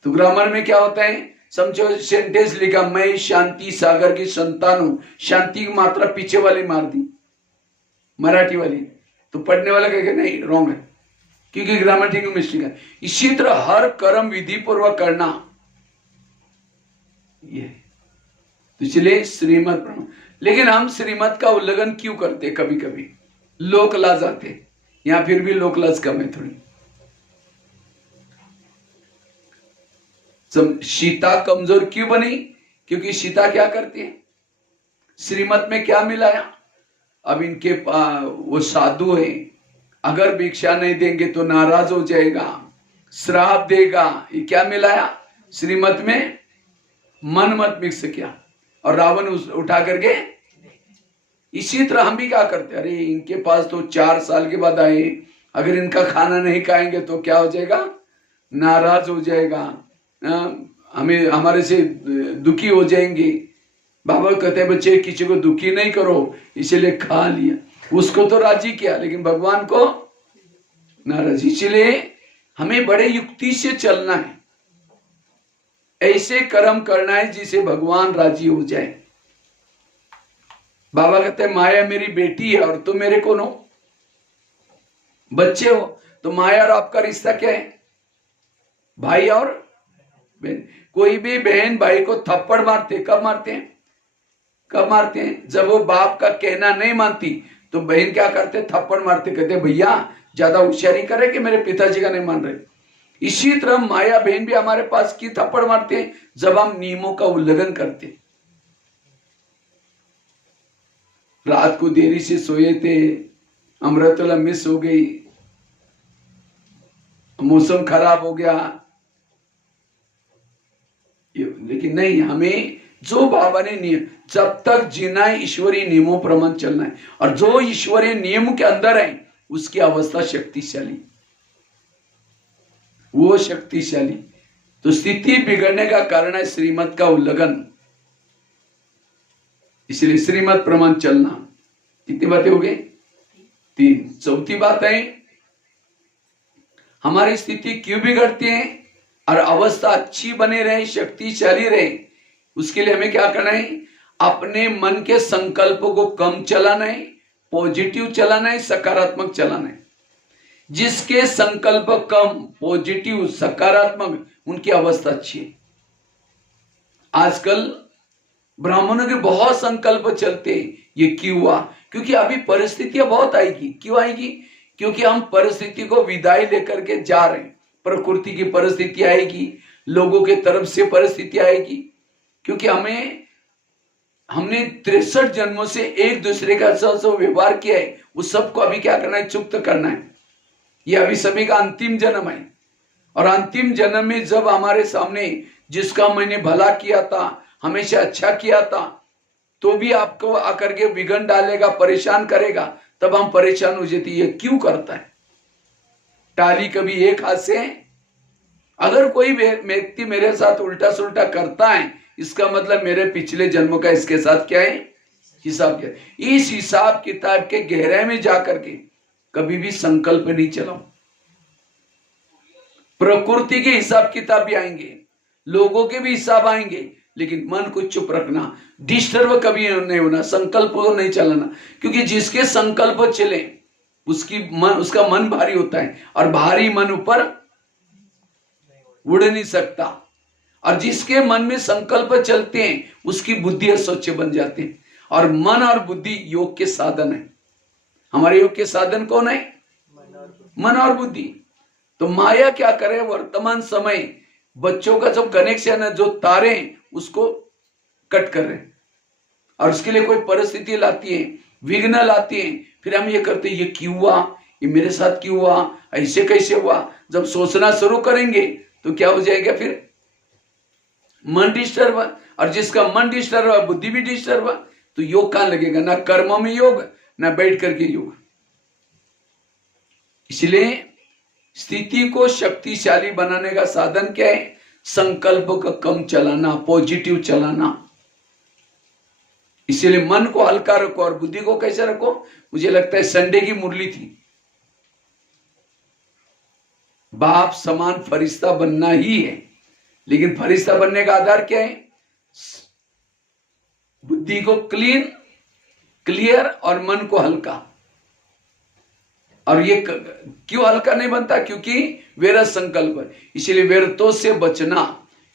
तो ग्रामर में क्या होता है? समझो सेंटेंस लिखा, मैं शांति सागर की संतान हूं, शांति की मात्रा पीछे वाली मार दी, मराठी वाली, तो पढ़ने वाला कहेगा नहीं, रॉन्ग है, क्योंकि ग्रामेटिकल मिस्टेक है। इसी तरह हर कर्म विधि पूर्वक करना, ये तो इसलिए श्रीमत। लेकिन हम श्रीमत का उल्लंघन क्यों करते? कभी कभी लोक लाज आते, या फिर भी लोक लाज कम है थोड़ी। सीता कमजोर क्यों बनी? क्योंकि सीता क्या करती है? श्रीमत में क्या मिलाया? अब इनके वो साधु है, अगर भिक्षा नहीं देंगे तो नाराज हो जाएगा, श्राप देगा। ये क्या मिलाया श्रीमत में? मन मत मिक्स किया, और रावण उठा करके। इसी तरह हम भी क्या करते? अरे इनके पास तो 4 साल के बाद आए, अगर इनका खाना नहीं खाएंगे तो क्या हो जाएगा? नाराज हो जाएगा, हमें हमारे से दुखी हो जाएंगे। बाबा कहते हैं बच्चे किसी को दुखी नहीं करो, इसलिए खा लिया। उसको तो राजी किया, लेकिन भगवान को नाराज। इसलिए हमें बड़े युक्ति से चलना है, ऐसे कर्म करना है जिसे भगवान राजी हो जाए। बाबा कहते हैं माया मेरी बेटी है और तुम मेरे कौन हो? बच्चे हो। तो माया और आपका रिश्ता क्या है? भाई और बहन। कोई भी बहन भाई को थप्पड़ मारते, कब मारते हैं? कब मारते हैं? जब वो बाप का कहना नहीं मानती, तो बहन क्या करते? थप्पड़ मारते, कहते भैया ज्यादा होशियारी करे कि मेरे पिताजी का नहीं मान रहे। इसी तरह माया बहन भी हमारे पास की थप्पड़ मारते हैं जब हम नियमों का उल्लंघन करते। रात को देरी से सोए थे, अमृतला मिस हो गई, मौसम खराब हो गया, लेकिन नहीं, हमें जो बाबा ने नियम, जब तक जीना है ईश्वरीय नियमों प्रमाण चलना है, और जो ईश्वरीय नियम के अंदर है उसकी अवस्था शक्तिशाली, वो शक्तिशाली। तो स्थिति बिगड़ने का कारण है श्रीमत का उल्लंघन। इसलिए श्रीमत प्रमाण चलना। कितनी बातें हो गई? 3। चौथी बात है, हमारी स्थिति क्यों बिगड़ती है और अवस्था अच्छी बने रहे, शक्तिशाली रहे, उसके लिए हमें क्या करना है? अपने मन के संकल्पों को कम चलाना है, पॉजिटिव चलाना है, सकारात्मक चलाना है। जिसके संकल्प कम, पॉजिटिव, सकारात्मक, उनकी अवस्था अच्छी है। आजकल ब्राह्मणों के बहुत संकल्प चलते हैं। ये क्यों हुआ? क्योंकि अभी परिस्थितियां बहुत आएगी। क्यों आएगी? क्योंकि हम परिस्थिति को विदाई लेकर के जा रहे हैं। प्रकृति की परिस्थिति आएगी, लोगों के तरफ से परिस्थिति आएगी। क्योंकि हमने 63 जन्मों से एक दूसरे का साथ व्यवहार किया है, उस सबको अभी क्या करना है? चुप्त करना है। ये अभी सभी का अंतिम जन्म है। और अंतिम जन्म में जब हमारे सामने जिसका मैंने भला किया था, हमेशा अच्छा किया था, तो भी आपको आकर के विघन डालेगा, परेशान करेगा, तब हम परेशान हो जाते। ये क्यों करता है? टाली कभी एक हाथ से। अगर कोई व्यक्ति मेरे साथ उल्टा सुल्टा करता है, इसका मतलब मेरे पिछले जन्मों का इसके साथ क्या है? हिसाब क्या है? इस हिसाब किताब के गहराई में जाकर के कभी भी संकल्प नहीं चलाओ। प्रकृति के हिसाब किताब भी आएंगे, लोगों के भी हिसाब आएंगे, लेकिन मन को चुप रखना, डिस्टर्ब कभी नहीं होना, संकल्प को नहीं चलाना। क्योंकि जिसके संकल्प चले उसका मन भारी होता है, और भारी मन ऊपर उड़ नहीं सकता। और जिसके मन में संकल्प चलते हैं उसकी बुद्धि स्वच्छ बन जाती है। और मन और बुद्धि योग के साधन है। हमारे योग के साधन कौन है? मन और बुद्धि। तो माया क्या करे? वर्तमान समय बच्चों का जो कनेक्शन है, जो तारे हैं, उसको कट कर रहे हैं। और उसके लिए कोई परिस्थिति लाती है, विघ्न लाती है, फिर हम ये करते हैं, ये क्यों हुआ, ये मेरे साथ क्यों हुआ, ऐसे कैसे हुआ। जब सोचना शुरू करेंगे तो क्या हो जाएगा? फिर मन डिस्टर्ब। और जिसका मन डिस्टर्ब हुआ, बुद्धि भी डिस्टर्ब हुआ, तो योग कहां लगेगा? ना कर्म में योग, ना बैठ करके योग। इसलिए स्थिति को शक्तिशाली बनाने का साधन क्या है? संकल्प का कम चलाना, पॉजिटिव चलाना। इसलिए मन को हल्का रखो और बुद्धि को कैसे रखो? मुझे लगता है संडे की मुरली थी, बाप समान फरिश्ता बनना ही है। लेकिन फरिश्ता बनने का आधार क्या है? बुद्धि को क्लियर और मन को हल्का। और ये क्यों हल्का नहीं बनता? क्योंकि व्यर्थ संकल्प है। इसलिए व्यर्थों से बचना,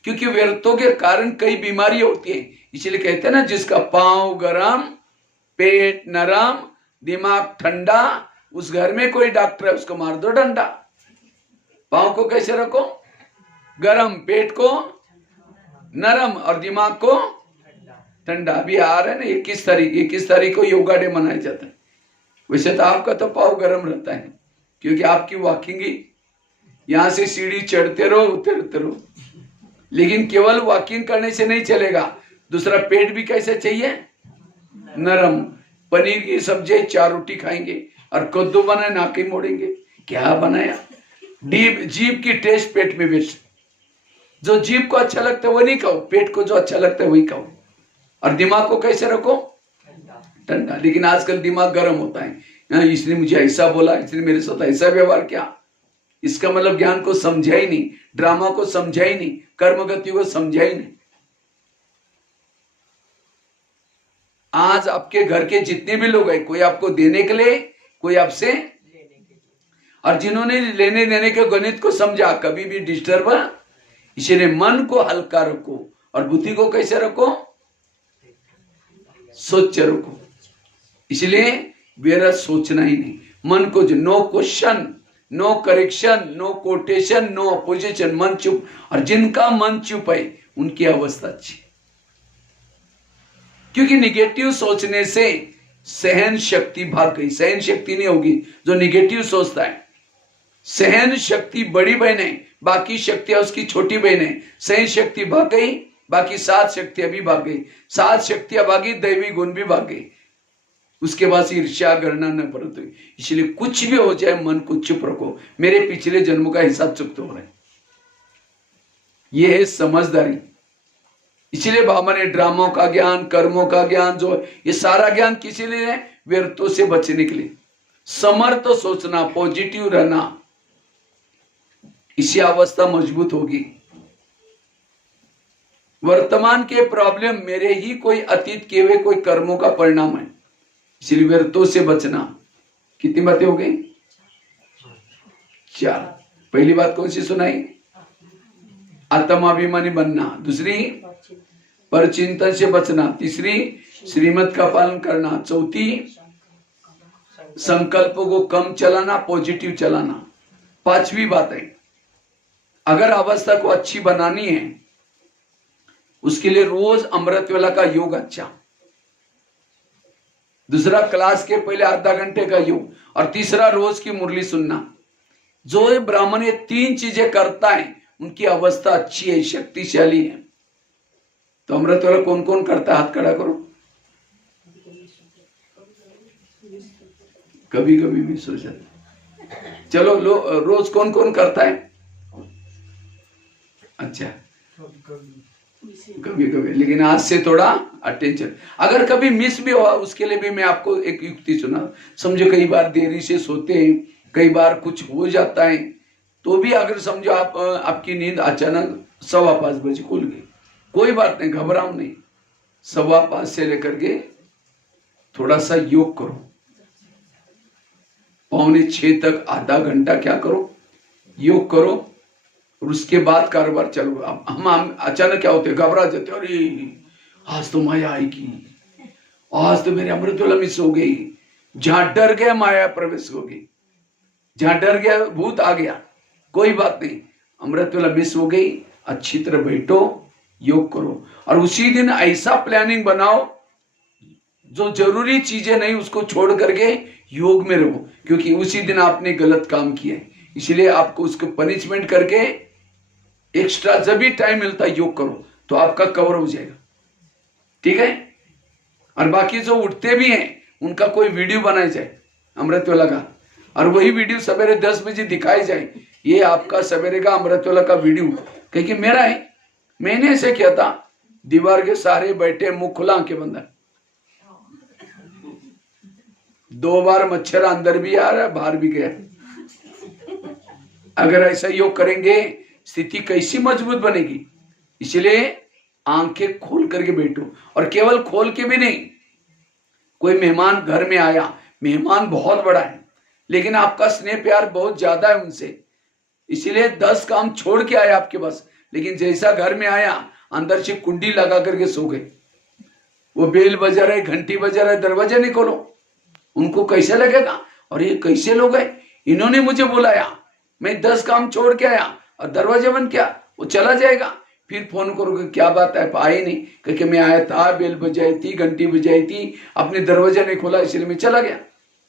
क्योंकि व्यर्थों के कारण कई बीमारी होती है। इसलिए कहते हैं ना, जिसका पांव गरम, पेट नरम, दिमाग ठंडा, उस घर में कोई डॉक्टर है, उसको मार दो डंडा। पांव को कैसे रखो? गरम, पेट को नरम और दिमाग को ठंडा। अभी आ रहा है ना 21 तारीख को योगा डे मनाया जाता है। वैसे तो आपका तो पाँव गर्म रहता है, क्योंकि आपकी वॉकिंग ही यहां से सीढ़ी चढ़ते रहो, उतरते रहो। लेकिन केवल वॉकिंग करने से नहीं चलेगा, दूसरा पेट भी कैसे चाहिए? नरम। पनीर की सब्जी 4 रोटी खाएंगे, और कद्दू बनाए नाक ही मोड़ेंगे। क्या बनाया? जीभ की टेस्ट पेट में बेच। जो जीभ को अच्छा लगता है वो नहीं खाओ, पेट को जो अच्छा लगता है वही खाओ। और दिमाग को कैसे रखो? ठंडा। लेकिन आजकल दिमाग गर्म होता है, इसने मुझे ऐसा बोला, इसने मेरे साथ ऐसा व्यवहार किया। इसका मतलब ज्ञान को समझा ही नहीं, ड्रामा को समझा ही नहीं, कर्मगति को समझा ही नहीं। आज आपके घर के जितने भी लोग हैं, कोई आपको देने के लिए, कोई आपसे, और जिन्होंने लेने देने के गणित को समझा, कभी भी डिस्टर्ब। इसलिए मन को हल्का रखो और बुद्धि को कैसे रखो? सोच रखो। इसलिए व्यर्थ सोचना ही नहीं। मन को जो no question, no correction, no quotation, no opposition, मन चुप। और जिनका मन चुप है उनकी अवस्था अच्छी, क्योंकि निगेटिव सोचने से सहन शक्ति भाग गई। सहन शक्ति नहीं होगी जो निगेटिव सोचता है। सहन शक्ति बड़ी बहन है, बाकी शक्तियां उसकी छोटी बहन है। सहन शक्ति भाग गई, बाकी 7 शक्तियां भी भाग गई। 7 शक्तियां भागी, दैवी गुण भी भाग गई। उसके बाद ईर्ष्या गणना न परत हुई। इसलिए कुछ भी हो जाए मन को चुप रखो। मेरे पिछले जन्मों का हिसाब चुकता हो रहा है, यह है समझदारी। इसलिए बाबा ने ड्रामों का ज्ञान, कर्मों का ज्ञान, जो ये सारा ज्ञान किसी लिए है? व्यर्थों से बचने के लिए। समर्थ सोचना, पॉजिटिव रहना, इसी अवस्था मजबूत होगी। वर्तमान के प्रॉब्लम मेरे ही कोई अतीत किए हुए कोई कर्मों का परिणाम है, इसलिए व्यर्थों से बचना। कितनी बातें हो गई? 4। पहली बात कौन सी सुनाई? आत्माभिमानी बनना। दूसरी, परचिंतन से बचना। तीसरी, श्रीमत का पालन करना। चौथी, संकल्पों को कम चलाना, पॉजिटिव चलाना। 5वीं बात है, अगर अवस्था को अच्छी बनानी है उसके लिए रोज अमृत वेला का योग अच्छा। दूसरा, क्लास के पहले आधा घंटे का योग। और तीसरा, रोज की मुरली सुनना। जो ये ब्राह्मण ये 3 चीजें करता है उनकी अवस्था अच्छी है, शक्तिशाली है। तो अमृत वेला कौन कौन करता है? हाथ खड़ा करो। कभी कभी मिस हो जाता। चलो रोज कौन कौन करता है? अच्छा, कभी कभी, लेकिन आज से थोड़ा अटेंशन। अगर कभी मिस भी हुआ उसके लिए भी मैं आपको एक युक्ति सुना। समझो कई बार देरी से सोते हैं, कई बार कुछ हो जाता है, तो भी अगर समझो आप आपकी नींद अचानक 5:15 बजे खुल गई, कोई बात नहीं, घबराओ नहीं। 5:15 से लेकर के थोड़ा सा योग करो। 5:45 तक आधा घंटा क्या करो? योग करो। और उसके बाद कारोबार चलो। हम अचानक क्या होते, घबरा जाते, अरे आज तो माया आएगी, आज तो मेरे अमृत वेला मिस हो गई। जहां डर गया माया प्रवेश हो गई, जहां डर गया भूत आ गया, कोई बात नहीं, अमृत वेला मिस हो गई। अच्छी तरह बैठो, योग करो। और उसी दिन ऐसा प्लानिंग बनाओ जो जरूरी चीजें नहीं उसको छोड़ करके योग में रहो, क्योंकि उसी दिन आपने गलत काम किया है। इसलिए आपको उसको पनिशमेंट करके एक्स्ट्रा जब भी टाइम मिलता है योग करो, तो आपका कवर हो जाएगा। ठीक है? और बाकी जो उठते भी हैं उनका कोई वीडियो बनाया जाए अमृत वेला का, और वही वीडियो सवेरे 10 बजे दिखाई जाए। ये आपका सवेरे का अमृत वेला का वीडियो, क्योंकि मेरा है, मैंने ऐसे किया था। दीवार के सहारे बैठे, मुंह खुला, आंखें बंद। 2 बार मच्छर अंदर भी आ रहा है, बाहर भी गया। अगर ऐसा योग करेंगे स्थिति कैसी मजबूत बनेगी। इसलिए आंखें खोल करके बैठो। और केवल खोल के भी नहीं, कोई मेहमान घर में आया, मेहमान बहुत बड़ा है लेकिन आपका स्नेह प्यार बहुत ज्यादा है उनसे, इसीलिए 10 काम छोड़ के आया आपके पास, लेकिन जैसा घर में आया अंदर से कुंडी लगा करके सो गए। वो बेल बजा रहे, घंटी बजा रहे, दरवाजा नहीं खोलो। उनको कैसे लगेगा, और ये कैसे लोग हैं, इन्होंने मुझे बुलाया, मैं 10 काम छोड़ के आया और दरवाजा बंद किया। वो चला जाएगा, फिर फोन करोगे क्या बात है, आए नहीं, क्योंकि मैं आया था, बेल बजाई थी, घंटी बजाई थी, अपने दरवाजा नहीं खोला इसलिए मैं चला गया।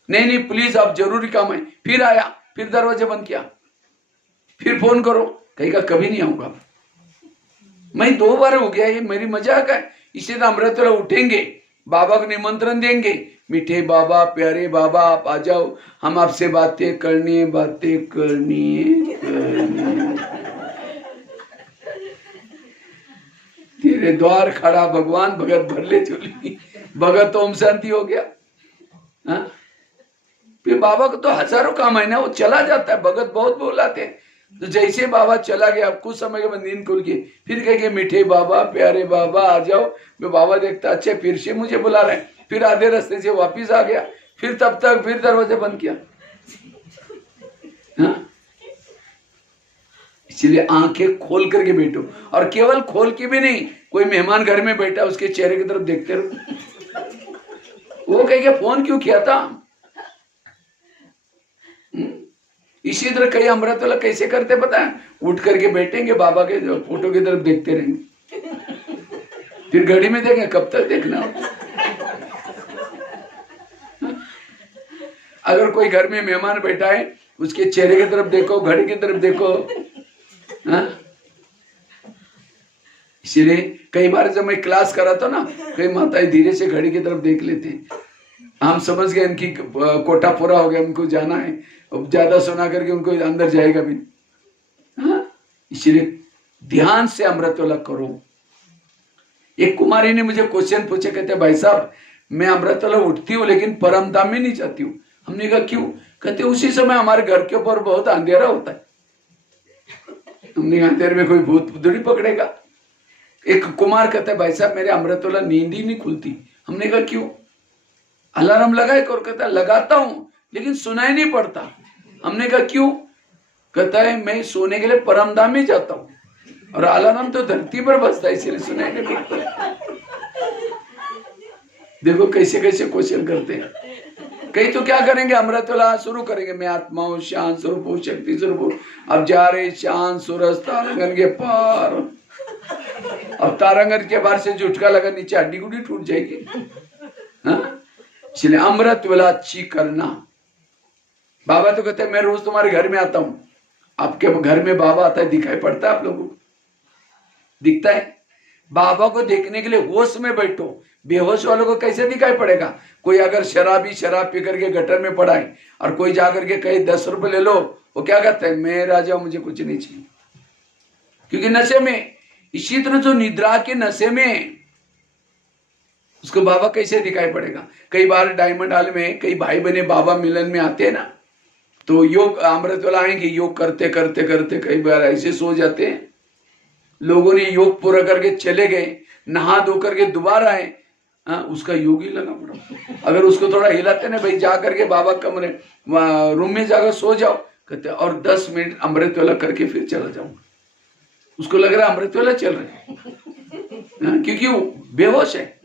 नहीं प्लीज आप जरूरी काम है। फिर आया, फिर दरवाजा बंद किया, फिर फोन करो, कहेगा कभी नहीं आऊंगा। मैं 2 बार हो गया, ये मेरी मजाक है। इसे तो अमृत वेला उठेंगे, बाबा को निमंत्रण देंगे, मीठे बाबा, प्यारे बाबा आप आ जाओ, हम आपसे बातें करनी है, बातें करनी है। तेरे द्वार खड़ा भगवान, भगत भर ले चोली। भगत तो ओम शांति हो गया। हाँ? फिर बाबा को तो हजारों काम है ना, वो चला जाता है। भगत बहुत बोलाते हैं, तो जैसे बाबा चला गया कुछ समय के बाद नींद खुल गई, फिर कहेंगे मीठे बाबा, प्यारे बाबा आ जाओ। मैं बाबा देखता अच्छा फिर से मुझे बुला रहे हैं, फिर आधे रास्ते से वापिस आ गया, फिर तब तक फिर दरवाजा बंद किया। हाँ? इसलिए आंखें खोल करके बैठो, और केवल खोल के भी नहीं, कोई मेहमान घर में बैठा उसके चेहरे की तरफ देखते रहो। वो कहेगा फोन क्यों किया था। इसी तरह कई अमृत वेला कैसे करते पता है, उठ करके बैठेंगे, बाबा के फोटो की तरफ देखते रहेंगे, फिर घड़ी में देखेंगे कब तक देखना। अगर कोई घर में मेहमान बैठा है उसके चेहरे की तरफ देखो, घड़ी की तरफ देखो। इसीलिए कई बार जब मैं क्लास कराता ना, कई माताएं धीरे से घड़ी की तरफ देख लेते हैं। हम समझ गए इनकी कोटा पूरा हो गया, उनको जाना है, अब ज्यादा सुना करके उनको अंदर जाएगा भी। हाँ? इसीलिए ध्यान से अमृत वेला करो। एक कुमारी ने मुझे क्वेश्चन पूछे, कहते भाई साहब मैं अमृतवाला उठती हूँ लेकिन परम धाम में नहीं जाती हूँ। हमने कहा क्यों? कहते उसी समय हमारे घर के ऊपर बहुत अंधेरा होता है। हमने कहा अंधेरे में कोई भूत थोड़ी पकड़ेगा। एक कुमार कहता है भाई साहब मेरे अमृतवाला नींद ही नहीं खुलती। हमने कहा क्यों? अलार्म लगाए और कहता लगाता हूं लेकिन सुनाई नहीं पड़ता। हमने कहा क्यों? कहता है मैं सोने के लिए परमधाम में जाता हूं और अलार्म तो धरती पर बजता है इसलिए सुनाई नहीं पड़ता। देखो कैसे कैसे क्वेश्चन करते हैं। कई तो क्या करेंगे, अमृतवाला शुरू करेंगे, मैं आत्मा हूं, शांत स्वरूप हूं, शक्ति स्वरूप हूं। अब जा रहे शांत सूरज तारांगन के पार। अब तारांगन के बाहर से झुटका लगा नीचे हड्डी गुड्डी टूट जाएगी। इसलिए अमृतवाला अच्छी करना। बाबा तो कहते हैं मैं रोज तुम्हारे घर में आता हूं। आपके घर में बाबा आता है, दिखाई पड़ता है आप लोगों को? दिखता है? बाबा को देखने के लिए होश में बैठो। बेहोश वालों को कैसे दिखाई पड़ेगा? कोई अगर शराब पी करके गटर में पड़ा है और कोई जाकर के कहे 10 रुपए ले लो, वो क्या कहता है, मैं राजा मुझे कुछ नहीं चाहिए, क्योंकि नशे में। इसी तरह जो निद्रा के नशे में, उसको बाबा कैसे दिखाई पड़ेगा? कई बार डायमंड हॉल में कई भाई बहने बाबा मिलन में आते हैं ना, तो योग अमृतवाला आएंगे, योग करते करते करते कई बार ऐसे सो जाते हैं। लोगों ने योग पूरा करके चले गए, नहा धो करके दोबारा आए, उसका योग ही लगा पड़ा। अगर उसको थोड़ा हिलाते ना, भाई जा करके बाबा कमरे रूम में जाकर सो जाओ, कहते और 10 मिनट अमृतवाला करके फिर चला जाऊंगा। उसको लग रहा है अमृतवाला चल रहे हैं, क्योंकि वो बेहोश है।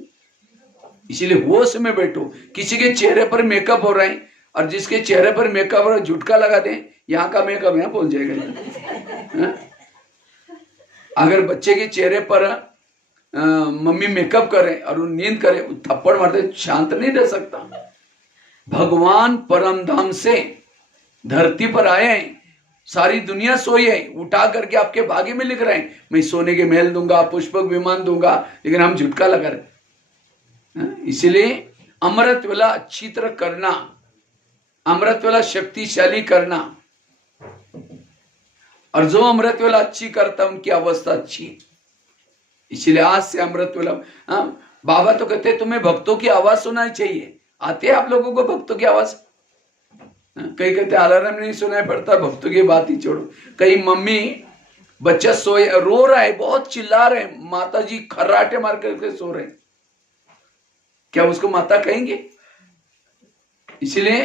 इसीलिए होश में बैठो। किसी के चेहरे पर मेकअप हो रहा है और जिसके चेहरे पर मेकअप हो रहा है झुटका लगा दें, यहाँ का मेकअप यहाँ पहुंच जाएगा। अगर बच्चे के चेहरे पर मम्मी मेकअप करे और वो नींद करे, थप्पड़ मारते, शांत नहीं रह सकता। भगवान परम धाम से धरती पर आए हैं, सारी दुनिया सोई है, उठा करके आपके भाग्य में लिख रहे हैं मैं सोने के महल दूंगा, पुष्पक विमान दूंगा, लेकिन हम झुटका लगा रहे। इसलिए अमृतवाला अच्छी तरह करना, अमृतवाला शक्तिशाली करना। और जो अमृतवाला अच्छी करता उनकी अवस्था अच्छी। इसलिए आज से अमृतवाला, बाबा तो कहते तुम्हें भक्तों की आवाज सुनाई चाहिए। आते हैं आप लोगों को भक्तों की आवाज? कई कहते अलार्म नहीं सुनाई पड़ता, भक्तों की बात ही छोड़ो। कई मम्मी बच्चा सोए रो रहा है, बहुत चिल्ला रहे, माता जी खर्राटे मार करके सो रहे, क्या उसको माता कहेंगे? इसलिए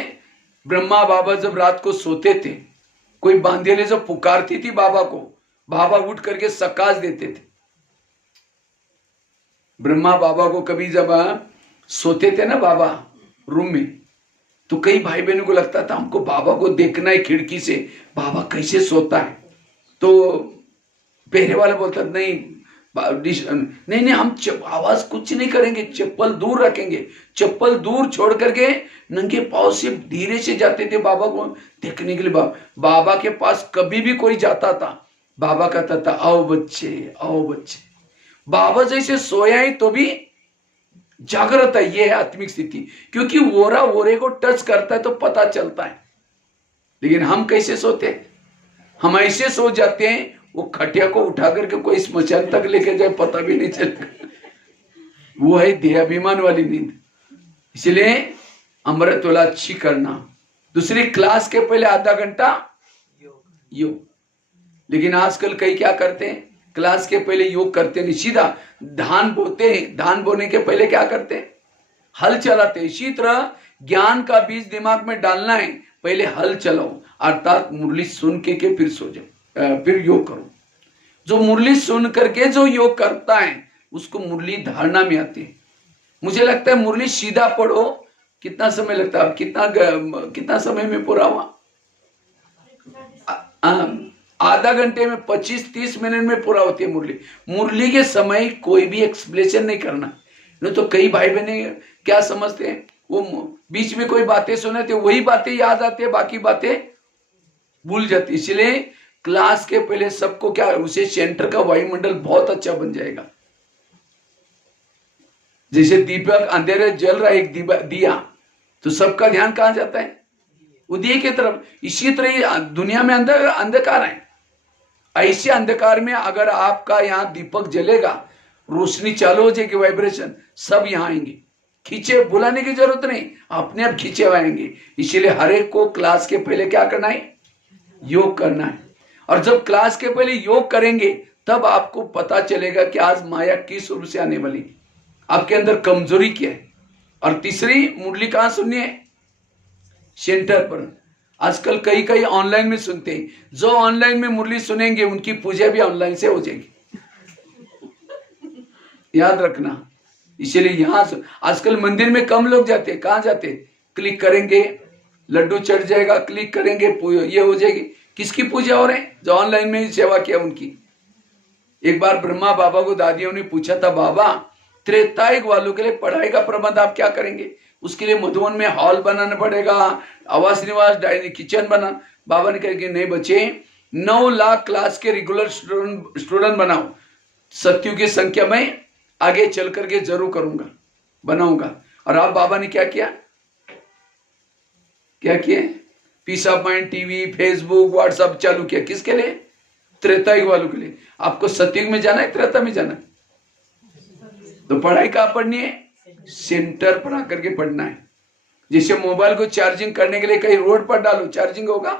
ब्रह्मा बाबा जब रात को सोते थे, कोई बांधेले जब पुकारती थी बाबा को, बाबा उठ करके सकाश देते थे। ब्रह्मा बाबा को कभी जब सोते थे ना बाबा रूम में, तो कई भाई बहनों को लगता था हमको बाबा को देखना है खिड़की से, बाबा कैसे सोता है। तो पहले वाला बोलता नहीं नहीं हम आवाज कुछ नहीं करेंगे, चप्पल दूर रखेंगे। चप्पल दूर छोड़ करके नंगे पांव से धीरे से जाते थे बाबा को देखने के लिए। बाबा के पास कभी भी कोई जाता था, बाबा कहता था आओ बच्चे आओ बच्चे। बाबा जैसे सोया है तो भी जागृत है, ये है आत्मिक स्थिति। क्योंकि वोरा वोरे को टच करता है तो पता चलता है। लेकिन हम कैसे सोते हैं? हम ऐसे सो जाते हैं, वो खटिया को उठा करके कोई स्मशान तक लेके जाए पता भी नहीं चलेगा। वो है देहाभिमान वाली नींद। इसलिए अमृतवाला अच्छी करना। दूसरी, क्लास के पहले आधा घंटा योग। लेकिन आजकल कई क्या करते हैं, क्लास के पहले योग करते नहीं, सीधा धान बोते हैं। धान बोने के पहले क्या करते हैं, हल चलाते हैं। इसी तरह ज्ञान का बीज दिमाग में डालना है, पहले हल चलाओ, अर्थात मुरली सुन के फिर सो जाओ, फिर योग करो। जो मुरली सुन करके जो योग करता है उसको मुरली धारणा में आती है। मुझे लगता है मुरली सीधा पढ़ो, कितना समय लगता है? कितना समय में पूरा हुआ? आधा घंटे में, 25-30 मिनट में पूरा होती है मुरली। मुरली के समय कोई भी एक्सप्लेनेशन नहीं करना। नहीं तो कई भाई बहने क्या समझते हैं, वो बीच में कोई बातें सुनाते, वही बातें याद आती है, बाकी बातें भूल जाती। इसलिए क्लास के पहले सबको क्या, उसे सेंटर का वायुमंडल बहुत अच्छा बन जाएगा। जैसे दीपक अंधेरे जल रहा है, एक दिया, तो सबका ध्यान कहां जाता है? उदय की तरफ। इसी तरह दुनिया में अंधकार है। ऐसे अंधकार में अगर आपका यहाँ दीपक जलेगा रोशनी चालू हो जाएगी, वाइब्रेशन सब यहाँ आएंगे। खींचे बुलाने की जरूरत नहीं, अपने आप खींचे आएंगे। इसीलिए हर एक को क्लास के पहले क्या करना है, योग करना है। और जब क्लास के पहले योग करेंगे तब आपको पता चलेगा कि आज माया किस रूप से आने वाली, आपके अंदर कमजोरी क्या है। और तीसरी मुरली कहाँ सुननी है, सेंटर पर। आजकल कई कई ऑनलाइन में सुनते हैं, जो ऑनलाइन में मुरली सुनेंगे उनकी पूजा भी ऑनलाइन से हो जाएगी, याद रखना। इसीलिए यहां आजकल मंदिर में कम लोग जाते हैं, कहां जाते हैं, क्लिक करेंगे लड्डू चढ़ जाएगा, क्लिक करेंगे ये हो जाएगी। किसकी पूजा हो रहे हैं, जो ऑनलाइन में ही सेवा किया उनकी। एक बार ब्रह्मा बाबा को दादियों ने पूछा था, बाबा त्रेतायुग वालों के लिए पढ़ाई का प्रबंध आप क्या करेंगे, उसके लिए मधुबन में हॉल बनाना पड़ेगा, आवास निवास डाइनिंग किचन बना। बाबा ने कहा कि नहीं बच्चे, 9 लाख क्लास के रेगुलर स्टूडेंट बनाओ, सत्युग की संख्या में आगे चल करके जरूर करूंगा, बनाऊंगा। और आप बाबा ने क्या किया, क्या किया, peace of mind TV Facebook WhatsApp चालू किया, किसके लिए, त्रेतायुग वालों के लिए। आपको सत्युग में जाना है, त्रेता में जाना है, तो पढ़ाई कहां पढ़नी है, सेंटर पर आकर के पढ़ना है। जैसे मोबाइल को चार्जिंग करने के लिए कहीं रोड पर डालो, चार्जिंग होगा,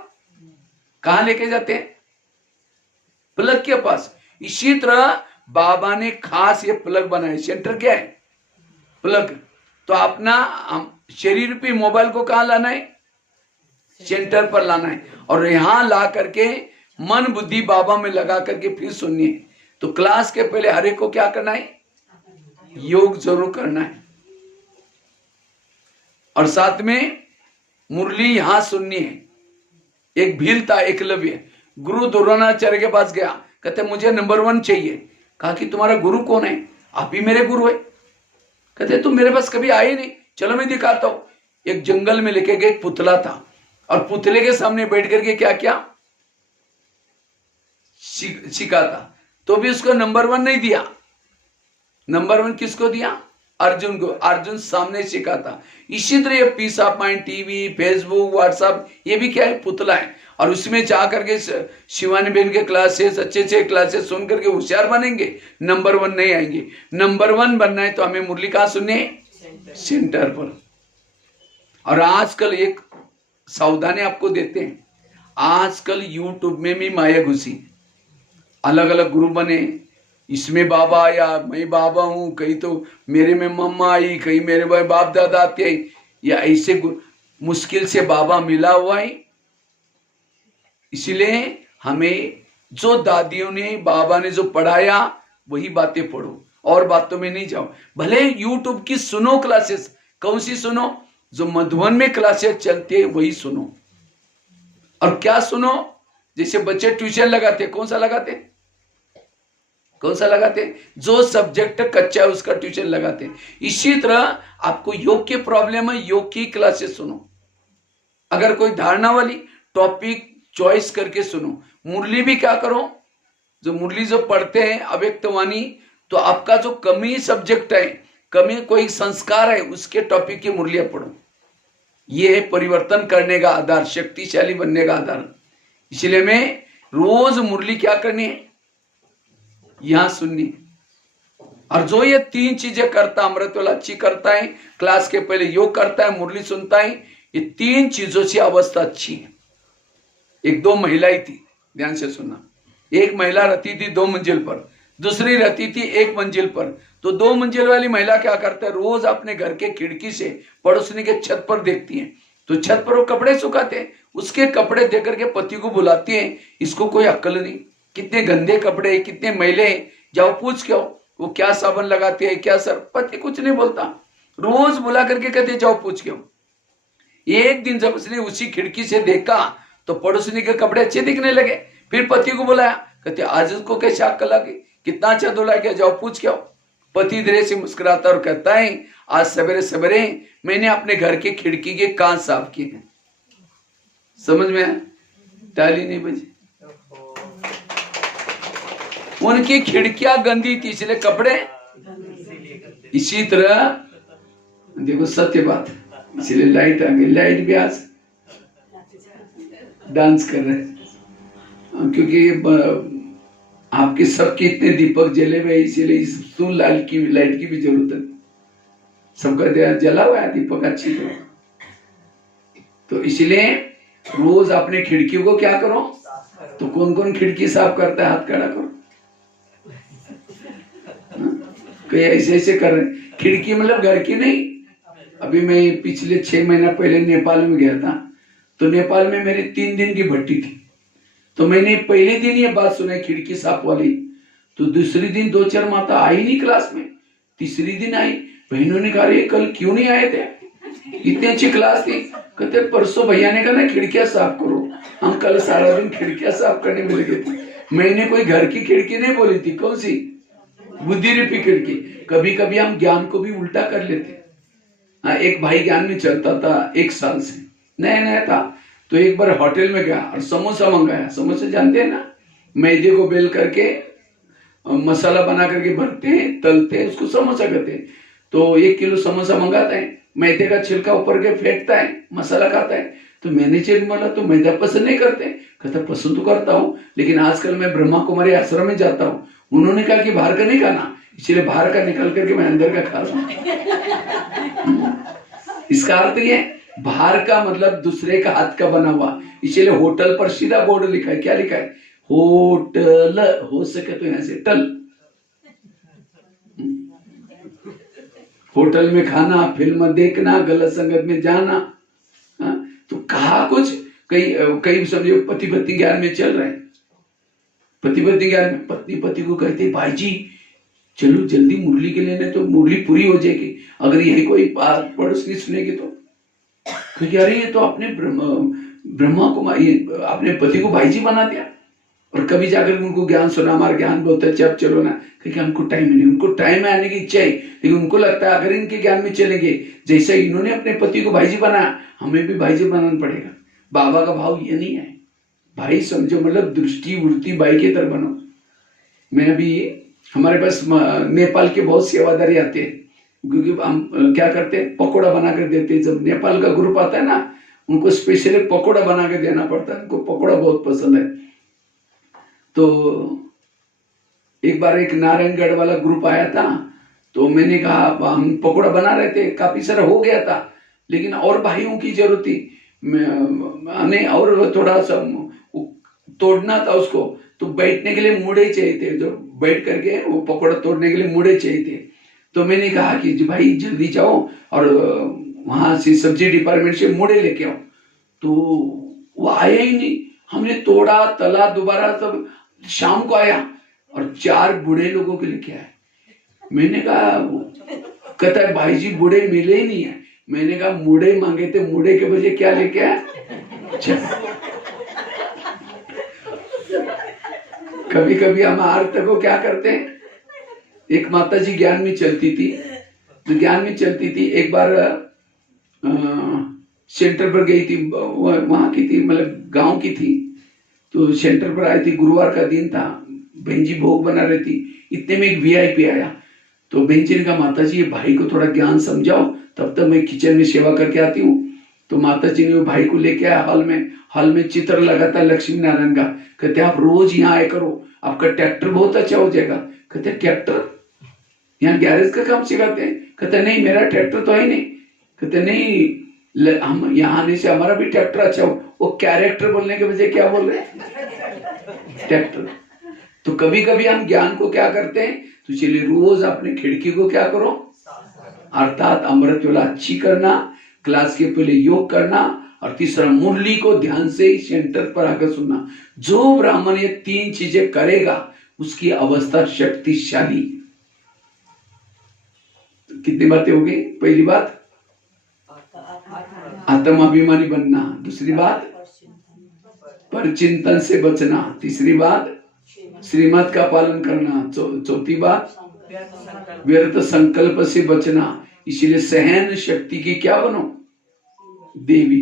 कहां लेके जाते हैं, प्लग के पास। इसी तरह बाबा ने खास ये प्लग बनाए, सेंटर क्या है, प्लग। तो अपना शरीर पे मोबाइल को कहां लाना है, सेंटर पर लाना है। और यहां ला करके मन बुद्धि बाबा में लगा करके फिर सुननी है। तो क्लास के पहले हर एक को क्या करना है, योग जरूर करना है। और साथ में मुरली यहां सुननी है। एक भील था एकलव्य, गुरु द्रोणाचार्य के पास गया, कहते मुझे नंबर 1 चाहिए। कहा कि तुम्हारा गुरु कौन है, आप ही मेरे गुरु है। कहते तुम मेरे पास कभी आए नहीं, चलो मैं दिखाता हूं। एक जंगल में लेके गए, एक पुतला था, और पुतले के सामने बैठ करके क्या क्या सिखाता। तो भी उसको नंबर 1 नहीं दिया। नंबर 1 किसको दिया, अर्जुन को। अर्जुन सामने सिखाता। इसी तरह ये peace of mind TV Facebook WhatsApp ये भी क्या है, पुतला है। और उसमें जा करके शिवानी बहन के क्लासेस अच्छे क्लासेस सुन करके होशियार बनेंगे, नंबर 1 नहीं आएंगे। नंबर 1 बनना है तो हमें मुरली कहां सुननी है, सेंटर पर। और आजकल एक सावधानी आपको देते हैं, आजकल यूट्यूब में भी माया घुसी, अलग अलग ग्रुप बने, इसमें बाबा आया, मैं बाबा हूं, कहीं तो मेरे में मम्मा आई, कहीं मेरे भाई बाप दादा आते, या ऐसे मुश्किल से बाबा मिला हुआ है। इसलिए हमें जो दादियों ने बाबा ने जो पढ़ाया वही बातें पढ़ो, और बातों में नहीं जाओ। भले यूट्यूब की सुनो क्लासेस, कौन सी सुनो, जो मधुबन में क्लासेस चलती है वही सुनो। और क्या सुनो, जैसे बच्चे ट्यूशन लगाते, कौन सा लगाते, कौन सा लगाते, जो सब्जेक्ट कच्चा है उसका ट्यूशन लगाते। इसी तरह आपको योग की प्रॉब्लम है, योग की क्लासेस सुनो। अगर कोई धारणा वाली टॉपिक चॉइस करके सुनो। मुरली भी क्या करो, जो मुरली जो पढ़ते हैं अव्यक्तवाणी, तो आपका जो कमी सब्जेक्ट है, कमी कोई संस्कार है, उसके टॉपिक की मुरलियां पढ़ो। ये है परिवर्तन करने का आधार, शक्तिशाली बनने का आधार। इसलिए मैं रोज मुरली क्या करनी है, यहां सुननी। और जो ये 3 चीजें करता, अमृतवेला अच्छी करता है, क्लास के पहले योग करता है, मुरली सुनता है, ये 3 चीजों से अवस्था अच्छी है। एक 2 महिलाएं थी, ध्यान से सुनना। एक महिला रहती थी 2 मंजिल पर, दूसरी रहती थी 1 मंजिल पर। तो 2 मंजिल वाली महिला क्या करता है, रोज अपने घर के खिड़की से पड़ोसनी के छत पर देखती है, तो छत पर वो कपड़े सुखाते हैं, उसके कपड़े देख करके पति को बुलाती है। इसको कोई अक्ल नहीं, कितने गंदे कपड़े, कितने मैले, जाओ पूछ के आओ वो क्या साबुन लगाते हैं, क्या सर। पति कुछ नहीं बोलता, रोज बुला करके कहते जाओ पूछ के आओ। एक दिन जब उसने उसी खिड़की से देखा तो पड़ोसनी के कपड़े अच्छे दिखने लगे। फिर पति को बुलाया, कहते आज उसको कैसे अक्ल लगी, कितना अच्छा धुला गया, जाओ पूछ के आओ। पति धीरे से मुस्कुराता और कहता है, आज सवेरे सवेरे मैंने अपने घर के खिड़की के कांच साफ किए हैं। समझ में आया, ताली नहीं बजी। उनकी खिड़कियां गंदी थी इसलिए कपड़े। इसी तरह देखो सत्य बात, इसलिए लाइट आ गई, लाइट भी आज डांस कर रहे हैं, क्योंकि आपके सबके इतने दीपक जले हुए, इसीलिए तू लाइट की भी जरूरत है, सबका जला हुआ है दीपक अच्छी तरह। तो इसलिए रोज अपने खिड़की को क्या करो, तो कौन कौन खिड़की साफ करता है, हाथ खड़ा करो। कोई ऐसे ऐसे कर रहे, खिड़की मतलब घर की नहीं। अभी मैं पिछले 6 महीना पहले नेपाल में गया था, तो नेपाल में मेरी 3 दिन की भट्टी थी। तो मैंने पहले दिन ये बात सुनाई खिड़की साफ वाली, तो दूसरी दिन 2-4 माता आई नहीं क्लास में, तीसरी दिन आई। बहनों ने कहा रे कल क्यों नहीं आए थे, इतनी अच्छी क्लास थी। कहते परसों भैया ने कहा ना खिड़कियां साफ करो, हम कल सारा दिन खिड़कियां साफ करने में लगे थे। मैंने कोई घर की खिड़की नहीं बोली थी, कौन सी, बुद्धि रूपी खिड़की। कभी कभी हम ज्ञान को भी उल्टा कर लेते। एक भाई ज्ञान में चलता था 1 साल से, नया नया था। तो एक बार होटल में गया और समोसा मंगाया। समोसा जानते हैं ना, मैदे को बेल करके मसाला बना करके भरते हैं, तलते हैं, उसको समोसा कहते हैं। तो 1 किलो समोसा मंगाता है, मैदे का छिलका ऊपर के फेंकता है, मसाला खाता है। तो मैनेजर बोला तो मैदा पसंद नहीं करते। कहता पसंद तो करता हूँ, लेकिन आजकल मैं ब्रह्मा कुमारी आश्रम में जाता हूँ, उन्होंने कहा कि बाहर का नहीं खाना, इसलिए बाहर का निकल करके मैं अंदर का खा रहा हूँ। इसका अर्थ ये बाहर का मतलब दूसरे का हाथ का बना हुआ। इसलिए होटल पर सीधा बोर्ड लिखा है, क्या लिखा है, होटल, हो सके तो यहां से टल। होटल में खाना, फिल्म देखना, गलत संगत में जाना। तो कहा कुछ, कई समझो पति पत्नी ज्ञान में चल रहे हैं। पति पत्नी ज्ञान में पत्नी पति को कहते भाई जी चलो जल्दी मुरली के लेने, तो मुरली पूरी हो जाएगी, अगर यही कोई पड़ोस नहीं सुनेगी तो। क्योंकि अरे ये तो अपने ब्रह्मा को, अपने पति को भाई जी बना दिया। और कभी जाकर उनको ज्ञान सुना, हमारा ज्ञान बहुत अच्छा, अब चलो ना, क्योंकि हमको टाइम नहीं, उनको टाइम में आने की इच्छा है, लेकिन उनको लगता है अगर इनके ज्ञान में चलेंगे, जैसा इन्होंने अपने पति को भाईजी बनाया, हमें भी भाईजी बनाना पड़ेगा। बाबा का भाव ये नहीं है, भाई समझो मतलब दृष्टि वृत्ति भाई की तरह बनो। मैं अभी, हमारे पास नेपाल के बहुत सेवादारी आते हैं, क्योंकि हम क्या करते हैं, पकौड़ा बना कर देते हैं। जब नेपाल का ग्रुप आता है ना, उनको स्पेशली पकौड़ा बना के देना पड़ता है, उनको पकौड़ा बहुत पसंद है। तो एक बार एक नारायणगढ़ वाला ग्रुप आया था, तो मैंने कहा हम पकौड़ा बना रहे थे, काफी सारा हो गया था, लेकिन और भाइयों की जरूरत थी, हमें और थोड़ा सा तोड़ना था उसको। तो बैठने के लिए मुड़े चाहिए थे, जो बैठ करके वो पकौड़ा तोड़ने के लिए मुड़े चाहिए थे। तो मैंने कहा कि भाई जल्दी जाओ और वहां से सब्जी डिपार्टमेंट से मुड़े लेके आओ। तो वो आया ही नहीं, हमने तोड़ा तला, दोबारा सब शाम को आया और 4 बूढ़े लोगों के लेके आए। मैंने कहा, कहता है भाई जी बूढ़े मिले ही नहीं है। मैंने कहा मुड़े मांगे थे, मुड़े के बजाय क्या लेके आए। कभी कभी हम आरत को क्या करते हैं, एक माता जी ज्ञान में चलती थी, तो ज्ञान में चलती थी, एक बार सेंटर पर गई थी, वहां की थी, मतलब गांव की थी। तो सेंटर पर आई थी, गुरुवार का दिन था, बहन जी भोग बना रही थी। इतने में एक वीआईपी आया, तो बहन जी ने कहा माता जी ये भाई को थोड़ा ज्ञान समझाओ, तब तक मैं किचन में सेवा करके आती हूँ। तो माता जी ने वो भाई को लेके आया हॉल में चित्र लगाता लक्ष्मी नारायण का। कहते आप रोज यहाँ आया करो, आपका ट्रैक्टर बहुत अच्छा हो जाएगा। कहते ट्रैक्टर, यहाँ गैरेज का काम सिखाते हैं। कहते नहीं मेरा ट्रैक्टर तो है नहीं। कहते नहीं हम यहाँ आने से हमारा भी ट्रैक्टर अच्छा हो। वो कैरेक्टर बोलने के बजाय क्या बोल रहे हैं, ट्रैक्टर। तो कभी कभी हम ज्ञान को क्या करते हैं, तो चलिए रोज अपने खिड़की को क्या करो, अर्थात अमृत वेला अच्छी करना, क्लास के पहले योग करना, और तीसरा मुरली को ध्यान से ही सेंटर पर आकर सुनना। जो ब्राह्मण ये 3 चीजें करेगा उसकी अवस्था शक्तिशाली। कितनी बातें हो गई। पहली बात आत्माभिमानी बनना, दूसरी बात परचिंतन से बचना, तीसरी बात श्रीमत का पालन करना, चौथी बात व्यर्थ संकल्प से बचना। इसीलिए सहन शक्ति की क्या बनो, देवी।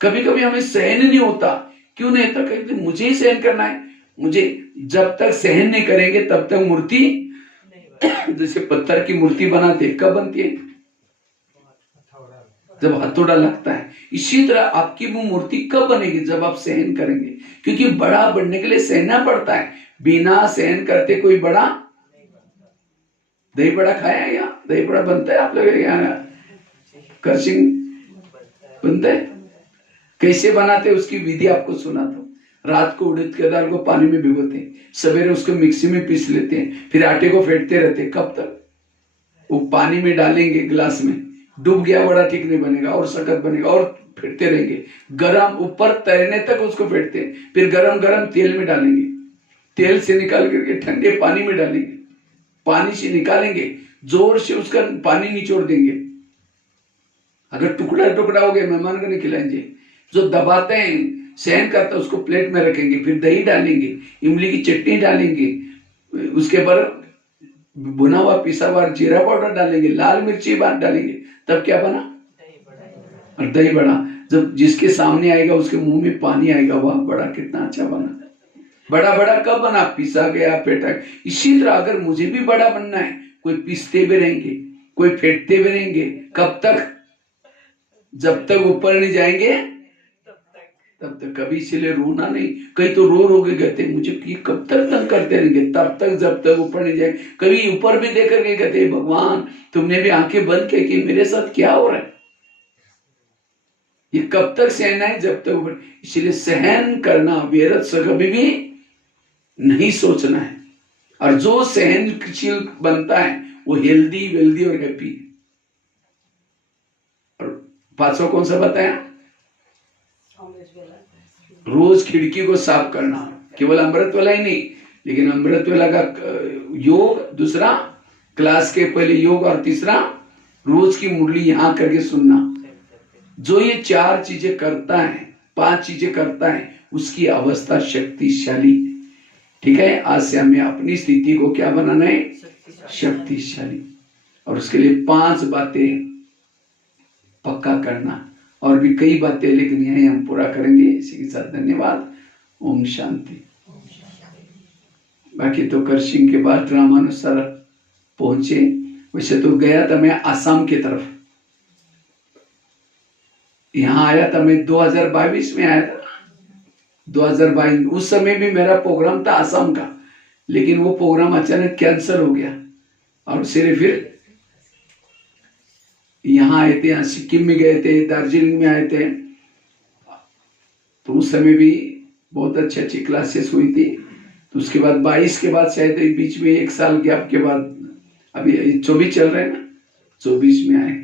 कभी कभी हमें सहन नहीं होता, क्यों नहीं होता, कहते मुझे ही सहन करना है, मुझे। जब तक सहन नहीं करेंगे तब तक मूर्ति, जैसे पत्थर की मूर्ति बनाते कब बनती है, जब हथौड़ा लगता है। इसी तरह आपकी वो मूर्ति कब बनेगी, जब आप सहन करेंगे। क्योंकि बड़ा बनने के लिए सहना पड़ता है, बिना सहन करते कोई बड़ा दही बड़ा खाया है? यहाँ दही बड़ा बनता है आप लोग यहाँ? करसिंग बनता है? कैसे बनाते उसकी विधि आपको सुनाता हूँ। रात को उड़द की दाल को पानी में भिगोते हैं, सवेरे उसको मिक्सी में पीस लेते हैं, फिर आटे को फेंटते रहते हैं। कब तक? वो पानी में डालेंगे गिलास में, डूब गया बड़ा ठीक नहीं बनेगा और सख्त बनेगा, और फेंटते रहेंगे। गरम ऊपर तैरने तक उसको फेंटते हैं, फिर गरम गरम तेल में डालेंगे, तेल से निकाल करके ठंडे पानी में डालेंगे, पानी से निकालेंगे, जोर से उसका पानी निचोड़ देंगे। अगर टुकड़ा टुकड़ा हो गया मेहमान को नहीं खिलाएंगे। जो दबाते हैं सहन करता है उसको प्लेट में रखेंगे, फिर दही डालेंगे, इमली की चटनी डालेंगे, उसके बाद भुना हुआ पिसा हुआ जीरा पाउडर डालेंगे, लाल मिर्ची डालेंगे, तब क्या बना? और दही बड़ा। जब जिसके सामने आएगा उसके मुंह में पानी आएगा, वाह बड़ा कितना अच्छा बना। बड़ा बड़ा कब बना? पिसा गया, फेंटा। इसी तरह अगर मुझे भी बड़ा बनना है, कोई पीसते भी रहेंगे, कोई फेंटते भी रहेंगे। कब तक? जब तक ऊपर नहीं जाएंगे तब तक। कभी इसीलिए रोना नहीं। कई तो रो के कहते मुझे ये कब तक तंग करते रहेंगे, तब तक जब तक ऊपर नहीं जाए। कभी ऊपर भी देख करके कहते भगवान तुमने भी आंखें बंद की कि मेरे साथ क्या हो रहा है, ये कब तक सहना है? जब तक ऊपर। इसलिए सहन करना व्यर्थ से कभी भी नहीं सोचना है। और जो सहनशील बनता है वो हेल्दी वेल्दी और हैप्पी। और पांचवा कौन सा बताया? रोज खिड़की को साफ करना। केवल अमृत वाला ही नहीं, लेकिन अमृत वाला का योग, दूसरा क्लास के पहले योग, और तीसरा रोज की मुरली यहां करके सुनना। जो ये 4 चीजें करता है, 5 चीजें करता है, उसकी अवस्था शक्तिशाली। ठीक है, आज से हमें अपनी स्थिति को क्या बनाना है? शक्तिशाली। और उसके लिए 5 बातें पक्का करना, और भी कई बातें, लेकिन यही हम पूरा करेंगे। इसी के साथ धन्यवाद। ओम शांति। बाकी तो करसिंग के बाद रामानुसर पहुंचे। वैसे तो गया था मैं आसाम की तरफ, यहाँ आया था मैं 2022 में आया था। 2022 उस समय भी मेरा प्रोग्राम था आसाम का, लेकिन वो प्रोग्राम अचानक कैंसिल हो गया, और फिर यहाँ आए थे। यहाँ सिक्किम में गए थे, दार्जिलिंग में आए थे। तो उस समय भी बहुत अच्छी अच्छी क्लासेस हुई थी। तो उसके बाद 22 के बाद शायद बीच में 1 साल गैप के बाद, अभी 24 चल रहे हैं ना, 24 में आए।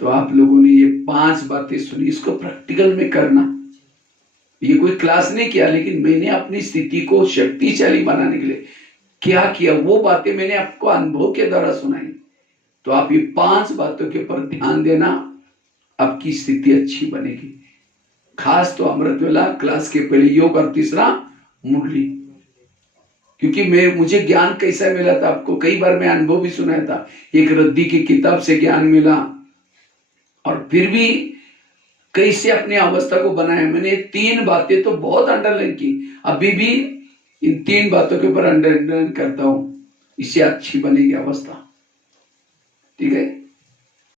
तो आप लोगों ने ये 5 बातें सुनी, इसको प्रैक्टिकल में करना। ये कोई क्लास नहीं किया, लेकिन मैंने अपनी स्थिति को शक्तिशाली बनाने के लिए क्या किया, वो बातें मैंने आपको अनुभव के द्वारा सुनाई। तो आप ये 5 बातों के ऊपर ध्यान देना, आपकी स्थिति अच्छी बनेगी। खास तो अमृत वेला क्लास के पहले योग, और तीसरा मुरली। क्योंकि मुझे ज्ञान कैसा मिला था, आपको कई बार मैं अनुभव भी सुनाया था। एक रद्दी की किताब से ज्ञान मिला, और फिर भी कैसे अपनी अवस्था को बनाया। मैंने 3 बातें तो बहुत अंडरलाइन की, अभी भी इन 3 बातों के ऊपर अंडरलाइन करता हूं। इससे अच्छी बनेगी अवस्था। ठीक है।